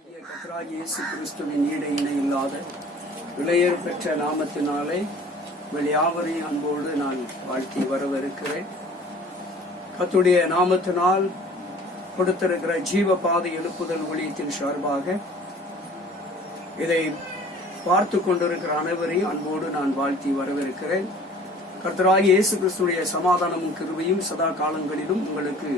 ஆண்டவராகிய கர்த்தராகிய இயேசு கிறிஸ்துவின் ஈடு இணை இல்லாத விலையேறு பெற்ற நாமத்தினாலே யாவரையும் அன்போடு நான் வாழ்த்தி வரவிருக்கிறேன். கர்த்தருடைய நாமத்தினால் கொடுத்திருக்கிற ஜீவ பாதை எழுப்புதல் ஊழியத்தின் சார்பாக இதை பார்த்து கொண்டிருக்கிற அனைவரையும் அன்போடு நான் வாழ்த்தி வரவிருக்கிறேன். கர்த்தராகிய இயேசு கிறிஸ்துடைய சமாதானமும் கிருபையும் சதா காலங்களிலும் உங்களுக்கு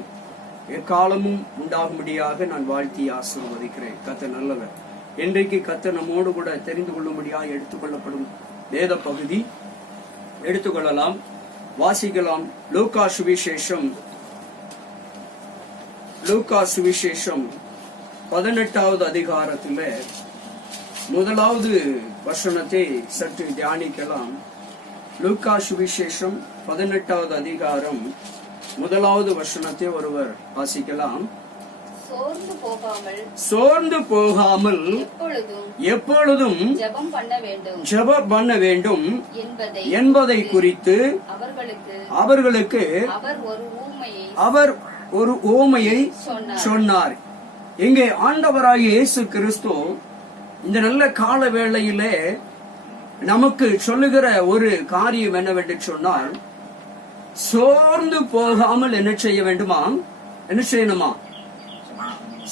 எக்காலமும் உண்டாகும்படியாக நான் வாழ்த்தி ஆசீர்வதிக்கிறேன். கர்த்தர் நல்லவர். இன்றைக்கு கர்த்தர் நம்மோடு கூட தெரிந்து கொள்ளும்படியாக எடுத்துக்கொள்ளப்படும் வேத பகுதி எடுத்துக்கொள்ளலாம், வாசிக்கலாம். லூக்கா சுவிசேஷம் 18வது அதிகாரத்தில் முதலாவது வசனத்தை சற்று தியானிக்கலாம். லூக்கா சுவிசேஷம் 18வது அதிகாரம் முதலாவது வசனத்தை ஒருவர் வாசிக்கலாம். சோர்ந்து போகாமல் எப்பொழுதும் ஜெபம் பண்ண வேண்டும் என்பதை குறித்து அவர்களுக்கு அவர் ஒரு ஊமையை சொன்னார். இங்கே ஆண்டவராகிய இயேசு கிறிஸ்து இந்த நல்ல கால வேளையிலே நமக்கு சொல்லுகிற ஒரு காரியம் என்னவென்று சொன்னால், சோர்ந்து போகாமல் என்ன செய்ய வேண்டுமா? என்ன செய்யணுமா?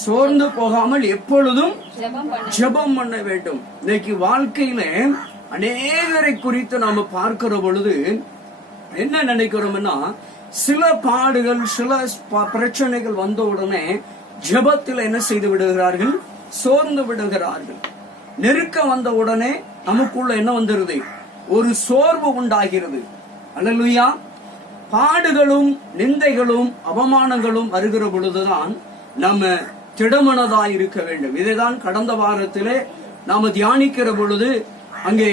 சோர்ந்து போகாமல் எப்பொழுதும் ஜெபம் பண்ண வேண்டும். இன்னைக்கு வாழ்க்கையில அநேகரை குறித்து நாம பார்க்கிற பொழுது என்ன நினைக்கிறோம்னா, சில பாடுகள் சில பிரச்சனைகள் வந்த உடனே ஜெபத்தில் என்ன செய்து விடுகிறார்கள்? சோர்ந்து விடுகிறார்கள். நெருக்கம் வந்த உடனே நமக்குள்ள என்ன வந்துருது? ஒரு சோர்வு உண்டாகிறது. அல்லேலூயா. பாடுகளும் நிந்தைகளும் அவமானங்களும் வருகிற பொழுதுதான் நம்ம திடமனதாய் இருக்க வேண்டும். இதைதான் கடந்த வாரத்திலே நாம தியானிக்கிற பொழுது அங்கே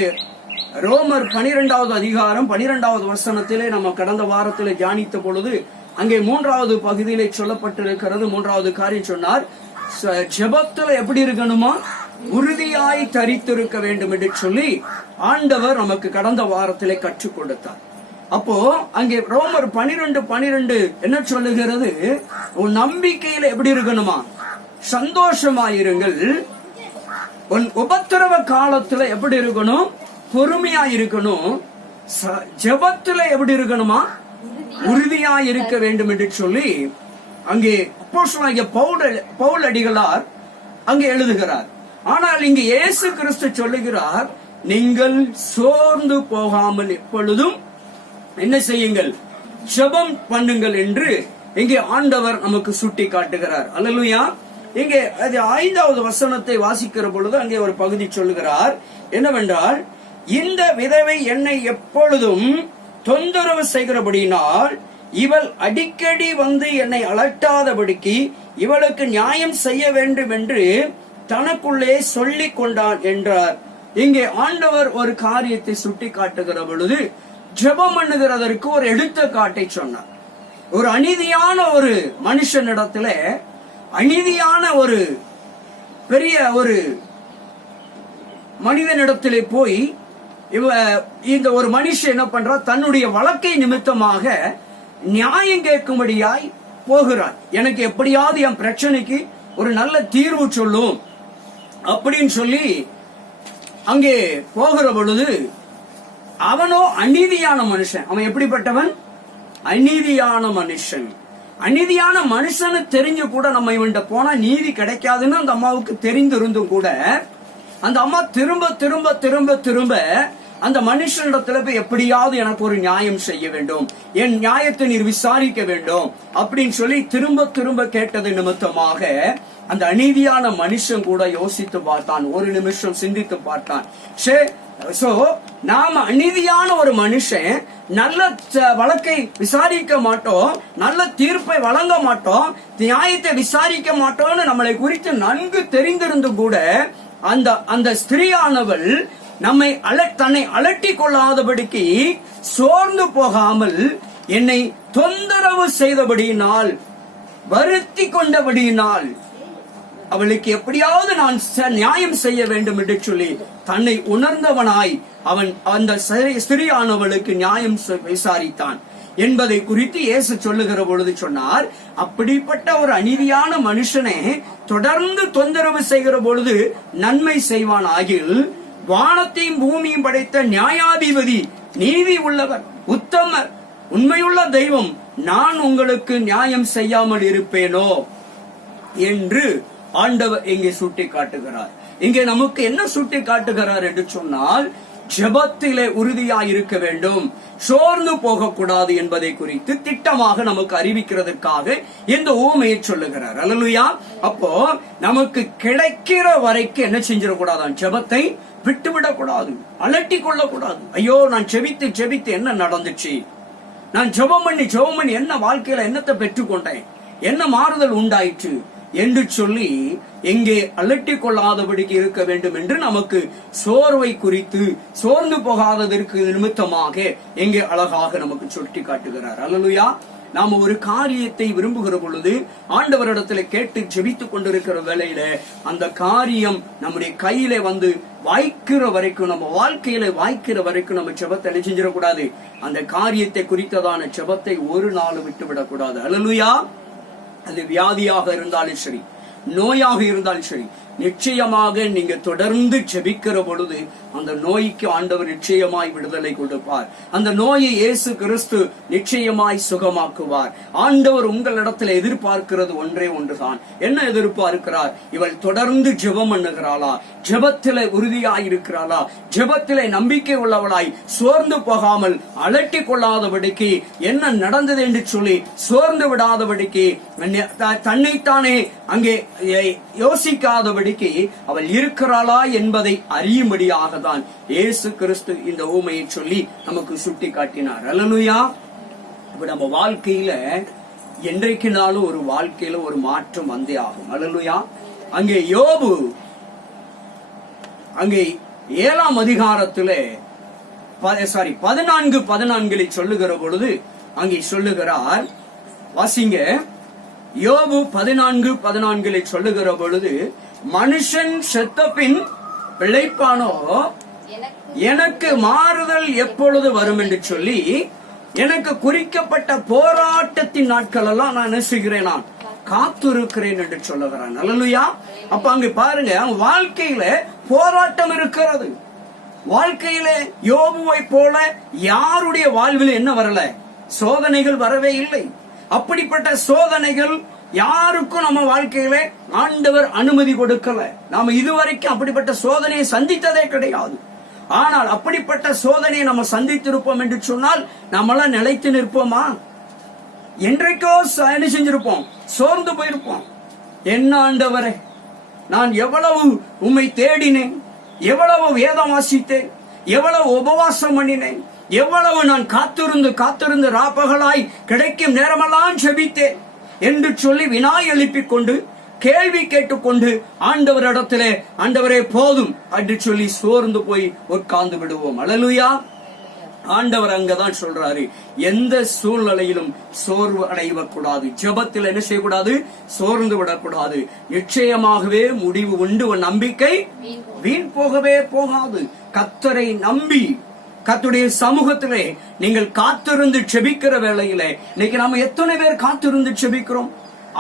ரோமர் 12வது அதிகாரம் 12வது வசனத்திலே நம்ம கடந்த வாரத்திலே தியானித்த பொழுது அங்கே 3வது பகுதியிலே சொல்லப்பட்டிருக்கிறது. 3வது காரியம் சொன்னார், ஜெபத்துல எப்படி இருக்கணுமா? உறுதியாய் தரித்திருக்க வேண்டும் என்று சொல்லி ஆண்டவர் நமக்கு கடந்த வாரத்திலே கற்றுக் கொடுத்தார். அப்போ அங்கே ரோமர் 12:12 என்ன சொல்லுகிறது? உன் நம்பிக்கையில எப்படி இருக்கணுமா? சந்தோஷமாயிருங்கள். உன் உபத்திரவ காலத்துல எப்படி இருக்கணும்? பொறுமையா இருக்கணும். ஜெபத்துல எப்படி இருக்கணுமா? உறுதியா இருக்க வேண்டும் என்று சொல்லி அங்கே அப்போஸ்தலனாகிய பவுல் அடிகளார் அங்கே எழுதுகிறார். ஆனால் இங்கு இயேசு கிறிஸ்து சொல்லுகிறார், நீங்கள் சோர்ந்து போகாமல் எப்பொழுதும் என்ன செய்யுங்கள்? ஜெபம் பண்ணுங்கள் என்று இங்கே ஆண்டவர் நமக்கு சுட்டி காட்டுகிறார். அல்லேலூயா. இங்கே 5வது வசனத்தை வாசிக்கிற பொழுது அங்கே ஒரு பகுதி சொல்லுகிறார். என்னவென்றால், இந்த விதவை என்னை எப்பொழுதும் தொந்தரவு செய்கிறபடியினால் இவள் அடிக்கடி வந்து என்னை அலட்டாதபடிக்கு இவளுக்கு நியாயம் செய்ய வேண்டும் என்று தனக்குள்ளே சொல்லிக் கொண்டான் என்றார். இங்கே ஆண்டவர் ஒரு காரியத்தை சுட்டி காட்டுகிற பொழுது ஜெபம் பண்ணுகிறதற்கு ஒரு எடுத்துக்காட்டை சொன்னார். ஒரு அநீதியான ஒரு மனுஷனிடத்துல அநீதியான ஒரு பெரிய ஒரு மனிதனிடத்திலே போய் இந்த ஒரு மனுஷன் என்ன பண்றா? தன்னுடைய வழக்கை நிமித்தமாக நியாயம் கேட்கும்படியாய் போகிறார். எனக்கு எப்படியாவது என் பிரச்சனைக்கு ஒரு நல்ல தீர்வு சொல்லும் அப்படின்னு சொல்லி அங்கே போகிற பொழுது அவனோ அநீதியான மனுஷன். அவன் எப்படிப்பட்டவன்? அநீதியான மனுஷன். அநீதியான மனுஷனு தெரிஞ்சு கூட நம்ம இவன்கிட்ட போனா நீதி கிடைக்காதுன்னு அந்த அம்மாவுக்கு தெரிந்திருந்தும் கூட அந்த அம்மா திரும்ப திரும்ப திரும்ப திரும்ப அந்த மனுஷனிடத்துல போய் எப்படியாவது எனக்கு ஒரு நியாயம் செய்ய வேண்டும், என் நியாயத்தை நீர் விசாரிக்க வேண்டும் அப்படின்னு சொல்லி திரும்ப திரும்ப கேட்டது நிமித்தமாக அந்த அநீதியான மனுஷன் கூட யோசித்து பார்த்தான். ஒரு நிமிஷம் சிந்தித்து பார்த்தான். நாம அநீதியான ஒரு மனுஷன் நல்ல வழக்கை விசாரிக்க மாட்டோம், நல்ல தீர்ப்பை வழங்க மாட்டோம், நியாயத்தை விசாரிக்க மாட்டோம்னு நம்மளை குறித்து நன்கு தெரிந்திருந்தும் கூட அந்த ஸ்திரீயானவள் தன்னை அலட்டி கொள்ளாதபடிக்கு சோர்ந்து போகாமல் என்னை தொந்தரவு செய்தபடியினால், வருத்தி கொண்டபடியினால் அவளுக்கு எப்படியாவது நான் நியாயம் செய்ய வேண்டும் என்று சொல்லி தன்னை உணர்ந்தவனாய் அவன் அந்த ஸ்திரீயானவளுக்கு நியாயம் விசாரித்தான். என்பதை குறித்து இயேசு சொல்லுகிற பொழுது சொன்னார், அப்படிப்பட்ட ஒரு அநீதியான மனுஷனை தொடர்ந்து தொந்தரவு செய்கிற பொழுது நன்மை செய்வான் ஆகில், வானத்தையும் பூமியும் படைத்த நியாயாதிபதி, நீதி உள்ளவர், உத்தமர், உண்மையுள்ள தெய்வம், நான் உங்களுக்கு நியாயம் செய்யாமல் இருப்பேனோ என்று ஆண்டவர் இங்கே சுட்டி காட்டுகிறார். இங்கே நமக்கு என்ன சுட்டி காட்டுகிறார் என்று சொன்னால், ஜெபத்திலே உறுதியாயிருக்க வேண்டும், சோர்ந்து போகக்கூடாது என்பதை குறித்து திட்டமாக நமக்கு அறிவிக்கிறதுக்காக இந்த ஊமையை சொல்லுகிறார். அல்லேலூயா. அப்போ நமக்கு கிடைக்கிற வரைக்கும் என்ன செஞ்சிடக்கூடாது, ஜெபத்தை விட்டுவிடக்கூடாது, அலட்டி கொள்ளக்கூடாது. ஐயோ, நான் ஜெபித்து என்ன நடந்துச்சு, நான் ஜெபம் பண்ணி என்ன வாழ்க்கையில என்னத்தை பெற்றுக்கொண்டேன், என்ன மாறுதல் உண்டாயிற்று என்று சொல்லி எங்கே அலட்டி கொள்ளாதபடிக்கு இருக்க வேண்டும் என்று நமக்கு சோர்வை குறித்து, சோர்ந்து போகாததற்கு நிமித்தமாக எங்கே அழகாக நமக்கு சுட்டி காட்டுகிறார். அல்லேலூயா. நாம ஒரு காரியத்தை விரும்புகிற பொழுது ஆண்டவரிடத்துல கேட்டு ஜெபித்துக் கொண்டிருக்கிற வேளையில அந்த காரியம் நம்முடைய கையில வந்து வாய்க்கிற வரைக்கும், நம்ம வாழ்க்கையில வாய்க்கிற வரைக்கும் நம்ம ஜெபத்தை என்ன செஞ்சிடக்கூடாது, அந்த காரியத்தை குறித்ததான ஜெபத்தை ஒரு நாள் விட்டு விடக்கூடாது. அல்லேலூயா. அது வியாதியாக இருந்தாலும் சரி, நோயாக இருந்தாலும் சரி, நிச்சயமாக நீங்க தொடர்ந்து ஜெபிக்கிற பொழுது அந்த நோய்க்கு ஆண்டவர் நிச்சயமாய் விடுதலை கொடுப்பார். அந்த நோயை இயேசு கிறிஸ்து நிச்சயமாய் சுகமாக்குவார். ஆண்டவர் உங்களிடத்தில் எதிர்பார்க்கிறது ஒன்றே ஒன்றுதான். என்ன எதிர்பார்க்கிறார்? இவள் தொடர்ந்து ஜெபம் பண்ணுகிறாளா, ஜெபத்திலே உறுதியாய் இருக்கிறாளா, ஜெபத்திலே நம்பிக்கை உள்ளவளாய் சோர்ந்து போகாமல் அலட்டி கொள்ளாதபடிக்கு, என்ன நடந்தது என்று சொல்லி சோர்ந்து விடாதபடிக்கு, தன்னைத்தானே அங்கே யோசிக்காதபடி அவள் இருக்கிறாளா என்பதை அறியும்படியாக தான் இயேசு கிறிஸ்து இந்த ஊமையை சொல்லி நமக்கு சுட்டி காட்டினார். அல்லேலூயா. இப்ப நம்ம வாழ்க்கையில என்றைக்குனாலும் ஒரு வாழ்க்கையில ஒரு மாற்றம் வந்தே ஆகும். அல்லேலூயா. அங்கே யோபு அங்கே 7ஆம் அதிகாரத்திலே 14 சொல்லுகிற பொழுது அங்கே சொல்லுகிறார், வாசிங்க. யோபு 14 சொல்லுகிற பொழுது, மனுஷன் செத்த பின் பிழைப்பானோ, எனக்கு மாறுதல் எப்பொழுது வரும் என்று சொல்லி, எனக்கு குறிக்கப்பட்ட போராட்டத்தின் நாட்கள் எல்லாம் நான் என்ன செய்கிறேன், நான் காத்திருக்கிறேன் என்று சொல்லுகிறான். அல்லேலூயா. அப்ப அங்க பாருங்க, வாழ்க்கையில போராட்டம் இருக்கிறது. வாழ்க்கையில யோபுவை போல யாருடைய வாழ்வில் என்ன வரல, சோதனைகள் வரவே இல்லை. அப்படிப்பட்ட சோதனைகள் யாருக்கும் நம்ம வாழ்க்கையில ஆண்டவர் அனுமதி கொடுக்கல. நாம இதுவரைக்கும் அப்படிப்பட்ட சோதனையை சந்தித்ததே கிடையாது. ஆனால் அப்படிப்பட்ட சோதனையை நம்ம சந்தித்திருப்போம் என்று சொன்னால் நம்மளாம் நிலைத்து நிற்போமா? என்றைக்கோ என்ன செஞ்சிருப்போம், சோர்ந்து போயிருப்போம். என்ன ஆண்டவரே, நான் எவ்வளவு உம்மை தேடினேன், எவ்வளவு வேதம் வாசித்தேன், எவ்வளவு உபவாசம் பண்ணினேன், எவ்வளவு நான் காத்திருந்து ராப்பகலாய் கிடைக்கும் நேரமெல்லாம் ஜெபித்தேன் என்று சொல்லி வினாய் எழுப்பிக் கொண்டு, கேள்வி கேட்டுக்கொண்டு ஆண்டவரிடத்திலே ஆண்டவரே போதும் என்று சொல்லி சோர்ந்து போய் உட்கார்ந்து விடுவோம். அல்லேலூயா. ஆண்டவர் அங்கதான் சொல்றாரு, எந்த சூழ்நிலையிலும் சோர்வு அடையக்கூடாது, ஜெபத்தில் என்ன செய்யக்கூடாது, சோர்ந்து விடக்கூடாது. நிச்சயமாகவே முடிவு உண்டு, உன் நம்பிக்கை வீண் போகவே போகாது. கர்த்தரை நம்பி கர்த்தருடைய சமூகத்திலே நீங்கள் காத்திருந்து செபிக்கிற வேளையிலே, இன்னைக்கு நாம எத்தனை பேர் காத்திருந்து செபிக்கிறோம்?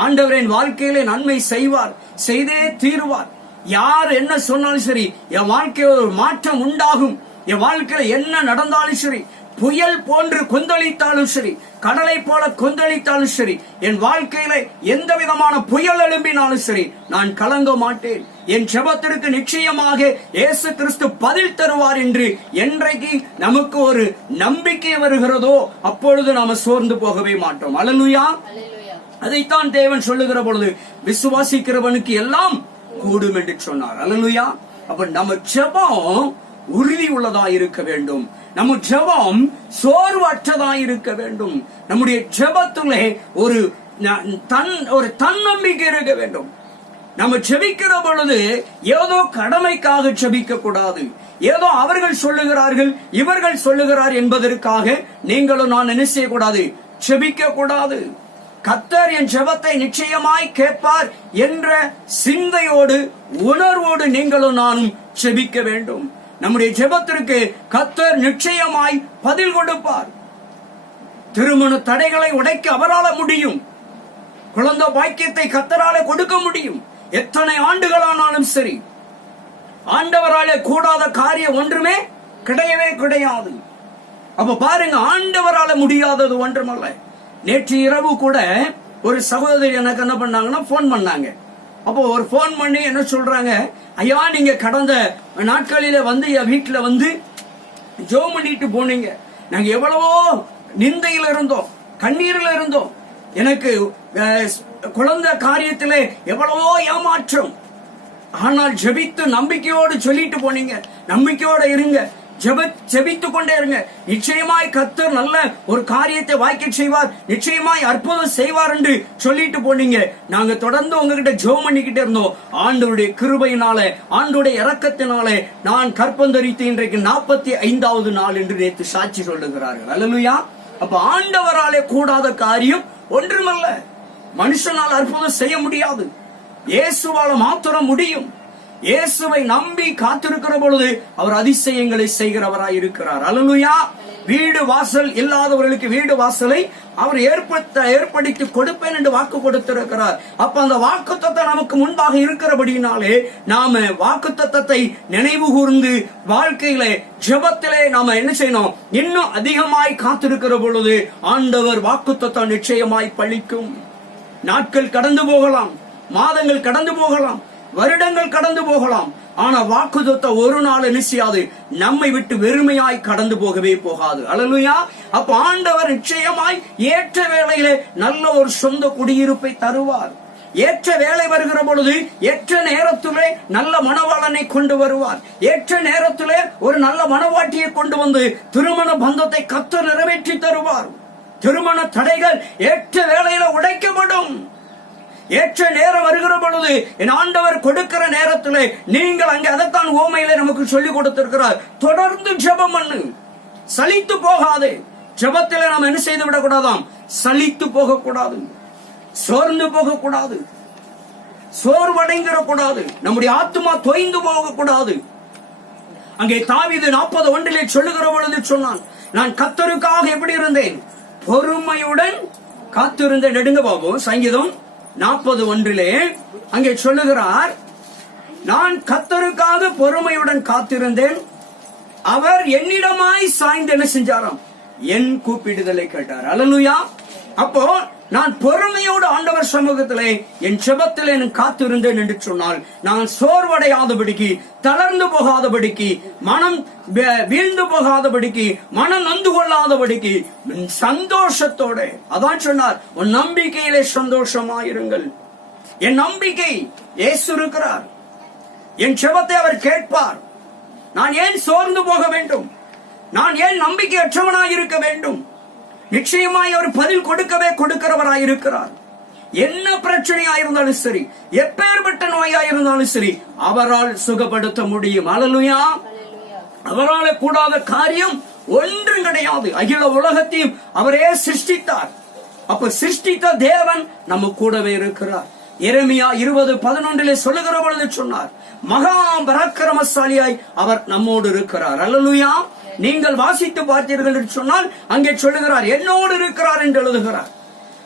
ஆண்டவரின் வாழ்க்கையிலே நன்மை செய்வார், செய்தே தீருவார். யார் என்ன சொன்னாலும் சரி, என் வாழ்க்கையில் ஒரு மாற்றம் உண்டாகும், என் வாழ்க்கையில என்ன நடந்தாலும் சரி, புயல் போன்று கொந்தளித்தாலும் சரி, கடலை போல கொந்தளித்தாலும் சரி, என் வாழ்க்கையில எந்த விதமான புயல் எழும்பினாலும் சரி, நான் கலங்க மாட்டேன். என் ஜெபத்திற்கு நிச்சயமாக இயேசு கிறிஸ்து பதில் தருவார் என்று என்றைக்கு நமக்கு ஒரு நம்பிக்கை வருகிறதோ அப்பொழுது நாம சோர்ந்து போகவே மாட்டோம். அல்லேலூயா. அதைத்தான் தேவன் சொல்லுகிற பொழுது, விசுவாசிக்கிறவனுக்கு எல்லாம் கூடும் என்று சொன்னார். அல்லேலூயா. அப்ப நம்ம ஜெபம் உறுதி உள்ளதா இருக்க வேண்டும். நம்ம ஜெபம் சோர்வற்றதா இருக்க வேண்டும். நம்முடைய ஜெபத்திலே ஒரு தன்னம்பிக்கை இருக்க வேண்டும். நம்ம ஜெபிக்கிற பொழுது ஏதோ கடமைக்காக ஜெபிக்க கூடாது, ஏதோ அவர்கள் சொல்லுகிறார்கள் இவர்கள் சொல்லுகிறார் என்பதற்காக நீங்களும் நான் என்ன செய்யக்கூடாது, ஜெபிக்க கூடாது. கர்த்தர் என் ஜெபத்தை நிச்சயமாய் கேட்பார் என்ற சிந்தையோடு உணர்வோடு நீங்களும் நானும் ஜெபிக்க வேண்டும். நம்முடைய ஜெபத்திற்கு கர்த்தர் நிச்சயமாய் பதில் கொடுப்பார். திருமண தடைகளை உடைக்க அவரால முடியும். குழந்தை பாக்கியத்தை கர்த்தராலே கொடுக்க முடியும். எத்தனை ஆண்டுகளானாலும் சரி, ஆண்டவராலே கூடாத காரியம் ஒன்றுமே கிடையவே கிடையாது. அப்ப பாருங்க, ஆண்டவரால முடியாதது ஒன்றுமல்ல. நேற்று இரவு கூட ஒரு சகோதரி எனக்கு என்ன பண்ணாங்கன்னா போன் பண்ணாங்க. அப்போ ஒரு போன் பண்ணி என்ன சொல்றாங்க, ஐயா நீங்க கடந்த நாட்களில வந்து என் வீட்டுல வந்து ஜெபம் பண்ணிட்டு போனீங்க. நாங்க எவ்வளவோ நிந்தையில இருந்தோம், கண்ணீரில் இருந்தோம். எனக்கு குழந்தை காரியத்திலே எவ்வளவோ ஏமாற்றம். ஆனால் ஜெபித்து நம்பிக்கையோடு சொல்லிட்டு போனீங்க. நம்பிக்கையோட இருங்க, ஜெபித்து கொண்டே இருங்க. நிச்சயமாய் கர்த்தர் நல்ல ஒரு காரியத்தை வாய்க்க செய்வார், நிச்சயமாய் அற்புதம் செய்வார் என்று சொல்லிட்டு போனீங்க. நாங்க தொடர்ந்து உங்ககிட்ட ஜெபம் பண்ணிக்கிட்டே இருந்தோம். ஆண்டவருடைய கிருபையினாலே, ஆண்டவருடைய இரக்கத்தினாலே நான் கற்பந்தரித்து இன்றைக்கு 45வது நாள் என்று நேற்று சாட்சி சொல்லுகிறார்கள். அல்லேலூயா. அப்ப ஆண்டவராலே கூடாத காரியம் ஒன்றுமல்ல. மனுஷனால் அற்புதம் செய்ய முடியாது, இயேசுவால மாத்திரம் முடியும். இயேசுவை நம்பி காத்திருக்கிற பொழுது அவர் அதிசயங்களை செய்கிறவராய் இருக்கிறார். அல்லேலூயா. வீடு வாசல் இல்லாதவர்களுக்கு வீடு வாசலை அவர் ஏற்படுத்தி கொடுப்பேன் என்று வாக்கு கொடுத்திருக்கிறார். அப்ப அந்த வாக்குத்தத்தம் நமக்கு முன்பாக இருக்கிறபடினாலே நாம வாக்குத்தத்தத்தை நினைவு கூர்ந்து வாழ்க்கையிலே ஜெபத்திலே நாம என்ன செய்யணும், இன்னும் அதிகமாய் காத்திருக்கிற பொழுது ஆண்டவர் வாக்குத்தத்தம் நிச்சயமாய் பலிக்கும். நாட்கள் கடந்து போகலாம், மாதங்கள் கடந்து போகலாம், வருடங்கள் கடந்து போகலாம். ஆனா வாக்குத்தத்தம் ஒரு நாள் நிச்சயாது நம்மை விட்டு வெறுமையாய் கடந்து போகவே போகாது. அல்லேலூயா. அப்ப ஆண்டவர் நிச்சயமாய் ஏற்ற வேளையிலே நல்ல ஒரு சொந்த குடியிருப்பை தருவார். ஏற்ற வேலை வருகிற பொழுது ஏற்ற நேரத்திலே நல்ல மணவாளனை கொண்டு வருவார். ஏற்ற நேரத்திலே ஒரு நல்ல மணவாட்டியை கொண்டு வந்து திருமண பந்தத்தை கர்த்தர் நிறைவேற்றி தருவார். திருமண தடைகள் ஏற்ற வேளையில உடைக்கப்படும். ஏற்ற நேரம் வருகிற பொழுது என் ஆண்டவர் கொடுக்கிற நேரத்திலே நீங்கள் அங்கே அதைத்தான் ஓமையிலே நமக்கு சொல்லிக் கொடுத்திருக்கிறார். தொடர்ந்து ஜெபம் பண்ணு, சலித்து போகாதே. ஜெபத்திலே நாம் என்ன செய்து விடக்கூடாதாம், சலித்து போகக்கூடாது, சோர்ந்து போகக்கூடாது, சோர்வடைந்திடக்கூடாது, நம்முடைய ஆத்துமா தொய்ந்து போகக்கூடாது. அங்கே தாவீது 40:1 சொல்லுகிற பொழுது சொன்னான், நான் கர்த்தருக்காக எப்படி இருந்தேன், பொறுமையுடன் காத்திருந்தேன். நெடுங்க பாபு சங்கீதம் 40:1 அங்கே சொல்லுகிறார், நான் கர்த்தருக்காக பொறுமையுடன் காத்திருந்தேன், அவர் என்னிடமாய் சாய்ந்து என்ன செஞ்சாராம், என் கூப்பிடுதலை கேட்டார். அல்லேலூயா. அப்போ நான் பொறுமையோடு ஆண்டவர் சமூகத்திலே என் ஜெபத்திலே காத்திருந்தேன் என்று சொன்னால் நான் சோர்வடையாதபடிக்கு, தளர்ந்து போகாதபடிக்கு, மனம் வீழ்ந்து போகாதபடிக்கு, மனம் நொந்து கொள்ளாதபடிக்கு சந்தோஷத்தோட, அதான் சொன்னார், உன் நம்பிக்கையிலே சந்தோஷமாயிருங்கள். என் நம்பிக்கை இயேசு இருக்கிறார், என் ஜெபத்தை அவர் கேட்பார். நான் ஏன் சோர்ந்து போக வேண்டும், நான் ஏன் நம்பிக்கையற்றவனாய் இருக்க வேண்டும்? நிச்சயமாய் அவர் பதில் கொடுக்கிறவராய் இருக்கிறார். என்ன பிரச்சனையாயிருந்தாலும் சரி, எப்பேற்பட்ட நோயாயிருந்தாலும் சரி, அவரால் சுகப்படுத்த முடியும். அல்லேலூயா. அவரால் கூடாத காரியம் ஒன்றும் கிடையாது. அகில உலகத்தையும் அவரே சிருஷ்டித்தார். அப்ப சிருஷ்டித்த தேவன் நம்ம கூடவே இருக்கிறார். எரேமியா 20:11 சொல்லுகிற பொழுது சொன்னார், மகா பராக்கிரமசாலியாய் அவர் நம்மோடு இருக்கிறார். அல்லேலூயா. நீங்கள் வாசித்து பார்த்தீர்கள் என்று சொன்னால் அங்கே சொல்லுகிறார், என்னோடு இருக்கிறார் என்று எழுதுகிறார்.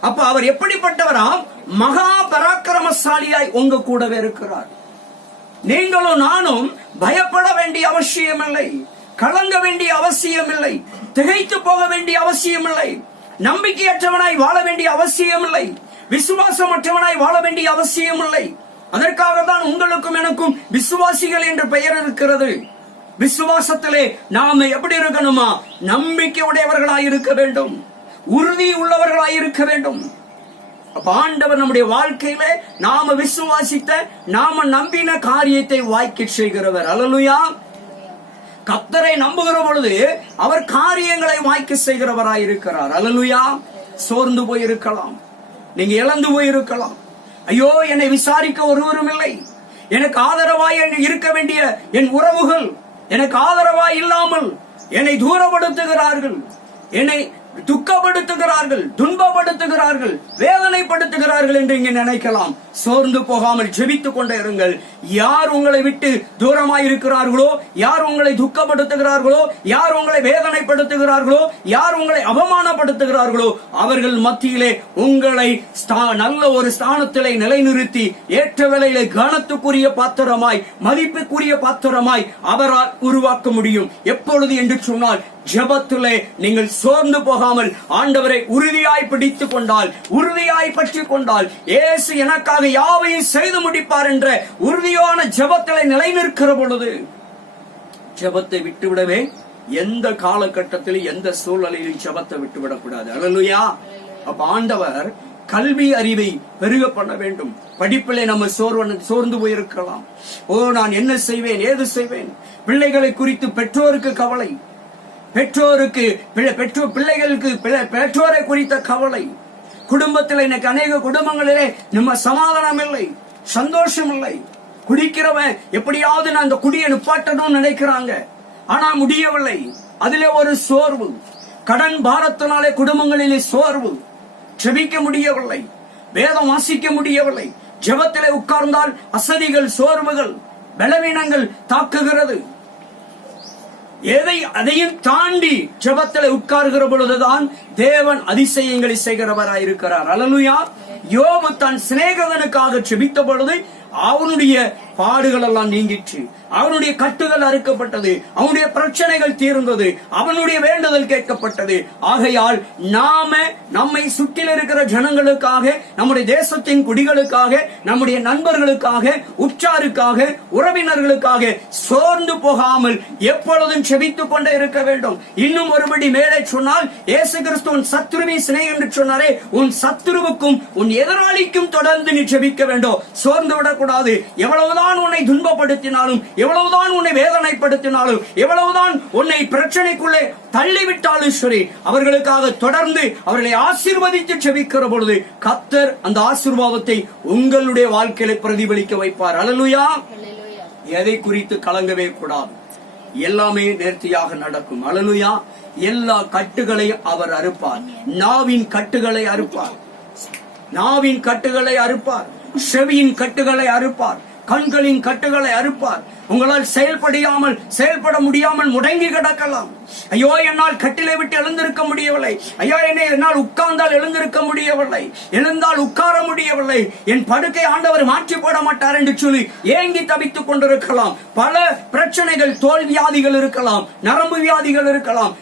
அப்ப அவர் எப்படிப்பட்டவராம், மகா பராக்கிரமசாலியாய் உங்க கூடவே இருக்கிறார். நீங்களும் நானும் பயப்பட வேண்டிய அவசியமில்லை, கலங்க வேண்டிய அவசியமில்லை, திகைத்து போக வேண்டிய அவசியமில்லை, நம்பிக்கையற்றவனாய் வாழ வேண்டிய அவசியமில்லை, விசுவாசமற்றவனாய் வாழ வேண்டிய அவசியமில்லை. அதற்காக தான் உங்களுக்கும் எனக்கும் விசுவாசிகள் என்ற பெயர் இருக்கிறது. விசுவாசத்திலே நாம எப்படி இருக்கணுமா, நம்பிக்கை உடையவர்களாய் இருக்க வேண்டும், உறுதி உள்ளவர்களாய் இருக்க வேண்டும். ஆண்டவர் நம்முடைய வாழ்க்கையில நாம விசுவாசித்த, நாம நம்பின காரியத்தை வாய்க்க செய்கிறவர். அல்லேலூயா. கர்த்தரை நம்புகிற பொழுது அவர் காரியங்களை வாய்க்க செய்கிறவராய் இருக்கிறார். அல்லேலூயா. சோர்ந்து போயிருக்கலாம், நீங்க இழந்து போயிருக்கலாம். ஐயோ, என்னை விசாரிக்க ஒருவரும் இல்லை, எனக்கு ஆதரவாய் இருக்க வேண்டிய என் உறவுகள் எனக்கு ஆதரவாய் இல்லாமல் என்னை தூரப்படுத்துகிறார்கள், என்னை துக்கப்படுத்துகிறார்கள், துன்பப்படுத்துகிறார்கள், வேதனைப்படுத்துகிறார்கள் என்று இங்கே நினைக்கலாம். சோர்ந்து போகாமல் ஜெபித்துக் கொண்டே இருங்கள். யார் உங்களை விட்டு தூரமாய் இருக்கிறார்களோ, யார் உங்களை துக்கப்படுத்துகிறார்களோ, யார் உங்களை வேதனைப்படுத்துகிறார்களோ, யார் உங்களை அவமானப்படுத்துகிறார்களோ, அவர்கள் மத்தியிலே உங்களை நல்ல ஒரு ஸ்தானத்திலே நிலைநிறுத்தி ஏற்ற வேளையிலே கனத்துக்குரிய பாத்திரமாய், மதிப்புக்குரிய பாத்திரமாய் அவரால் உருவாக்க முடியும். எப்பொழுது என்று சொன்னால், ஜெபத்திலே நீங்கள் சோர்ந்து போகாமல் ஆண்டவரை உறுதியாய் பிடித்துக் கொண்டால், உறுதியாய் பற்றிக் கொண்டால், இயேசு எனக்காக யாவையும் செய்து முடிப்பார் என்ற உறுதியான ஜெபத்திலே நிலைநிற்கிற பொழுது, ஜெபத்தை விட்டுவிடவே எந்த காலகட்டத்திலும் எந்த சூழ்நிலையிலும் ஜெபத்தை விட்டுவிடக்கூடாது. அல்லேலூயா. அப்ப ஆண்டவர் கல்வி அறிவை பெருக பண்ண வேண்டும். படிப்பிலே நம்ம சோர்ந்து போயிருக்கலாம். நான் என்ன செய்வேன், ஏது செய்வேன்? பிள்ளைகளை குறித்து பெற்றோருக்கு கவலை, பிள்ளைகளுக்கு பெற்றோரை குறித்த கவலை. குடும்பத்தில் இன்னைக்கு அநேக குடும்பங்களிலே நம்ம சமாதானம் இல்லை, சந்தோஷம் இல்லை. குடிக்கிறவன் எப்படியாவது நான் அந்த குடியை நிப்பாட்டணும்னு நினைக்கிறாங்க, ஆனா முடியவில்லை. அதிலே ஒரு சோர்வு, கடன் பாரத்தினாலே குடும்பங்களிலே சோர்வு, ஜெபிக்க முடியவில்லை, வேதம் வாசிக்க முடியவில்லை. ஜெபத்திலே உட்கார்ந்தால் அசதிகள், சோர்வுகள், பலவீனங்கள் தாக்குகிறது. அதையும் தாண்டி ஜெபத்திலே உட்கார்கிற பொழுதுதான் தேவன் அதிசயங்களை செய்கிறவராயிருக்கிறார். அல்லேலூயா. யோபு தன் சிநேகிதனுக்காக ஜெபித்த பொழுது அவனுடைய பாடுகள் எல்லாம் நீங்கிற்று, அவனுடைய கட்டுகள் அறுக்கப்பட்டது, அவனுடைய பிரச்சனைகள் தீர்ந்தது, அவனுடைய வேண்டுதல் கேட்கப்பட்டது. ஆகையால் நம்மை சுற்றில் இருக்கிற ஜனங்களுக்காக, நம்முடைய தேசத்தின் குடிகளுக்காக, நம்முடைய நண்பர்களுக்காக, உற்றாருக்காக, உறவினர்களுக்காக சோர்ந்து போகாமல் எப்பொழுதும் செபித்துக் கொண்டே இருக்க வேண்டும். இன்னும் ஒருபடி மேலே சொன்னால், இயேசு கிறிஸ்து உன் சத்துருவை சிநேகம் என்று சொன்னாரே, உன் சத்துருவுக்கும் உன் எதிராளிக்கும் தொடர்ந்து நீ செபிக்க வேண்டும். சோர்ந்து விடக்கூடாது. எவ்வளவுதான் உன்னை துன்பப்படுத்தினாலும், எவ்வளவுதான் உன்னை வேதனைப்படுத்தினாலும், எவ்வளவுதான் உன்னை பிரச்சனைக்குள்ளே தள்ளிவிட்டாலும் சரி, அவர்களுக்காக தொடர்ந்து அவர்களை ஆசீர்வதித்து செபிக்கிற பொழுது கர்த்தர் அந்த ஆசீர்வாதத்தை உங்களுடைய வாழ்க்கையில பிரதிபலிக்க வைப்பார். அல்லேலூயா. எதை குறித்து கலங்கவே கூடாது. எல்லாமே நேர்த்தியாக நடக்கும். அல்லேலூயா. எல்லா கட்டுகளையும் அவர் அறுப்பார். நாவின் கட்டுகளை அறுப்பார், நாவின் கட்டுகளை அறுப்பார், செவியின் கட்டுகளை அறுப்பார், கண்களின் கட்டுகளை அறுப்பார். உங்களால் செயல்பட முடியாமல் முடங்கி கிடக்கலாம். ஐயோ, என்னால் கட்டிலை விட்டு எழுந்திருக்க முடியவில்லை, ஐயோ என்னால் உட்கார்ந்தால் எழுந்திருக்க முடியவில்லை, எழுந்தால் உட்கார முடியவில்லை, என் படுக்கை ஆண்டவர் மாற்றி போட மாட்டார் என்று சொல்லி ஏங்கி தவித்துக் கொண்டிருக்கலாம். பல பிரச்சனைகள், தோல் வியாதிகள் இருக்கலாம், நரம்பு வியாதிகள் இருக்கலாம்,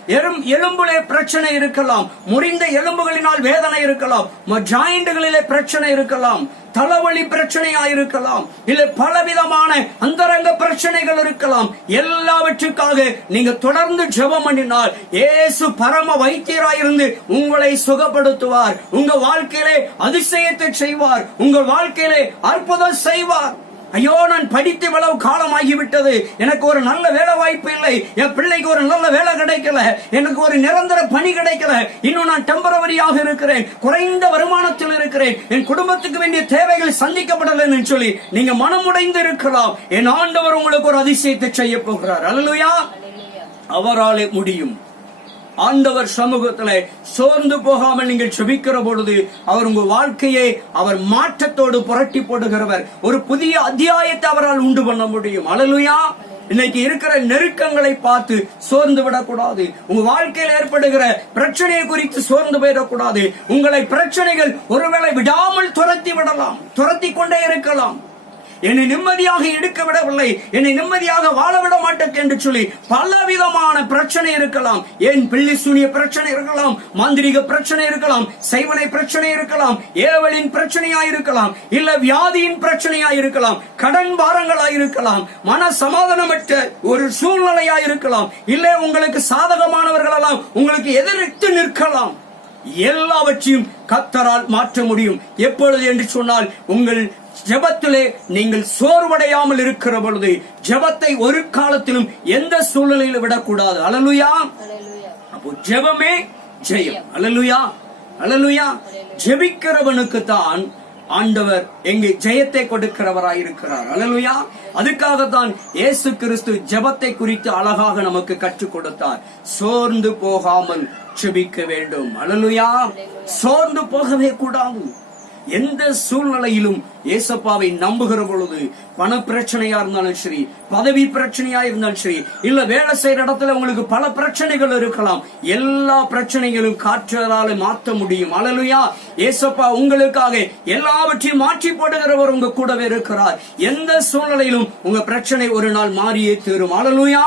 எலும்பிலே பிரச்சனை இருக்கலாம், முறிந்த எலும்புகளினால் வேதனை இருக்கலாம், ஜாயிண்டுகளிலே பிரச்சனை இருக்கலாம், தலைவலி பிரச்சனையா இருக்கலாம், இல்ல பலவிதமான அந்தரங்க பிரச்சனைகள் இருக்கலாம். எல்லாவற்றுக்காக நீங்க தொடர்ந்து ஜெபம் பண்ணினால் இயேசு பரம வைத்தியராயிருந்து உங்களை சுகப்படுத்துவார். உங்க வாழ்க்கையிலே அதிசயத்தை செய்வார், உங்கள் வாழ்க்கையிலே அற்புதம் செய்வார். ஐயோ, நான் படித்து இவ்வளவு காலம் ஆகிவிட்டது, எனக்கு ஒரு நல்ல வேலை வாய்ப்பு இல்லை, என் பிள்ளைக்கு ஒரு நல்ல வேலை கிடைக்கல, எனக்கு ஒரு நிரந்தர பணி கிடைக்கல, இன்னும் நான் டெம்பரவரியாக இருக்கிறேன், குறைந்த வருமானத்தில் இருக்கிறேன், என் குடும்பத்துக்கு வேண்டிய தேவைகள் சந்திக்கப்படலன்னு சொல்லி நீங்க மனமுடைந்து இருக்கலாம். என் ஆண்டவர் உங்களுக்கு ஒரு அதிசயத்தை செய்ய போகிறார். அல்லேலூயா. அவராலே முடியும். ஆண்டவர் சமூகத்திலே சோர்ந்து போகாமல் நீங்கள் செபிக்கிற பொழுது அவர் உங்க வாழ்க்கையை அவர் மாற்றத்தோடு புரட்டி போடுகிறவர். ஒரு புதிய அத்தியாயத்தை அவரால் உண்டு பண்ண முடியும். அல்லேலூயா. இன்னைக்கு இருக்கிற நெருக்கங்களை பார்த்து சோர்ந்து விடக்கூடாது. உங்க வாழ்க்கையில் ஏற்படுகிற பிரச்சனையை குறித்து சோர்ந்து போயிடக்கூடாது. உங்களை பிரச்சனைகள் ஒருவேளை விடாமல் துரத்தி விடலாம், துரத்தி கொண்டே இருக்கலாம். என்னை நிம்மதியாக எடுக்க விடவில்லை, என்னை நிம்மதியாக வாழ விட மாட்டேன் என்று சொல்லி பலவிதமான பிரச்சனை இருக்கலாம். ஏன் பிள்ளை சூனிய பிரச்சனை இருக்கலாம், மாந்திரிக பிரச்சனை இருக்கலாம், செய்வனை பிரச்சனை இருக்கலாம், ஏவலின் பிரச்சனையா இருக்கலாம், இல்ல வியாதியின் பிரச்சனையா இருக்கலாம், கடன் பாரங்களா இருக்கலாம், மன சமாதானமற்ற ஒரு சூழ்நிலையா இருக்கலாம், இல்ல உங்களுக்கு சாதகமானவர்களெல்லாம் உங்களுக்கு எதிர்த்து நிற்கலாம். எல்லாவற்றையும் கர்த்தரால் மாற்ற முடியும். எப்பொழுது என்று சொன்னால், உங்கள் ஜெபத்திலே நீங்கள் சோர்வடையாமல் இருக்கிற பொழுது. ஜெபத்தை ஒரு காலத்திலும் எந்த சூழ்நிலையில விடக்கூடாது. அல்லேலூயா. அப்போ ஜெபமே ஜெயம். அல்லேலூயா. அல்லேலூயா. ஜெபிக்கிறவனுக்கு தான் ஆண்டவர் எங்கே ஜெயத்தை கொடுக்கிறவராயிருக்கிறார். அல்லேலூயா. அதுக்காகத்தான் இயேசு கிறிஸ்து ஜெபத்தை குறித்து அழகாக நமக்கு கற்றுக் கொடுத்தார். சோர்ந்து போகாமல் ஜெபிக்க வேண்டும். அல்லேலூயா. சோர்ந்து போகவே கூடாது. எந்த சூழ்நிலையிலும் ஏசப்பாவை நம்புகிற பொழுது, பண பிரச்சனையா இருந்தாலும் சரி, பதவி பிரச்சனையா இருந்தாலும் சரி, இல்ல வேலை செய்யற இடத்துல உங்களுக்கு பல பிரச்சனைகள் இருக்கலாம், எல்லா பிரச்சனைகளும் காற்றால மாற்ற முடியும். அல்லேலூயா. ஏசப்பா உங்களுக்காக எல்லாவற்றையும் மாற்றி போடுகிறவர் உங்க கூடவே இருக்கிறார். எந்த சூழ்நிலையிலும் உங்க பிரச்சனை ஒரு நாள் மாறியே தீரும். அல்லேலூயா.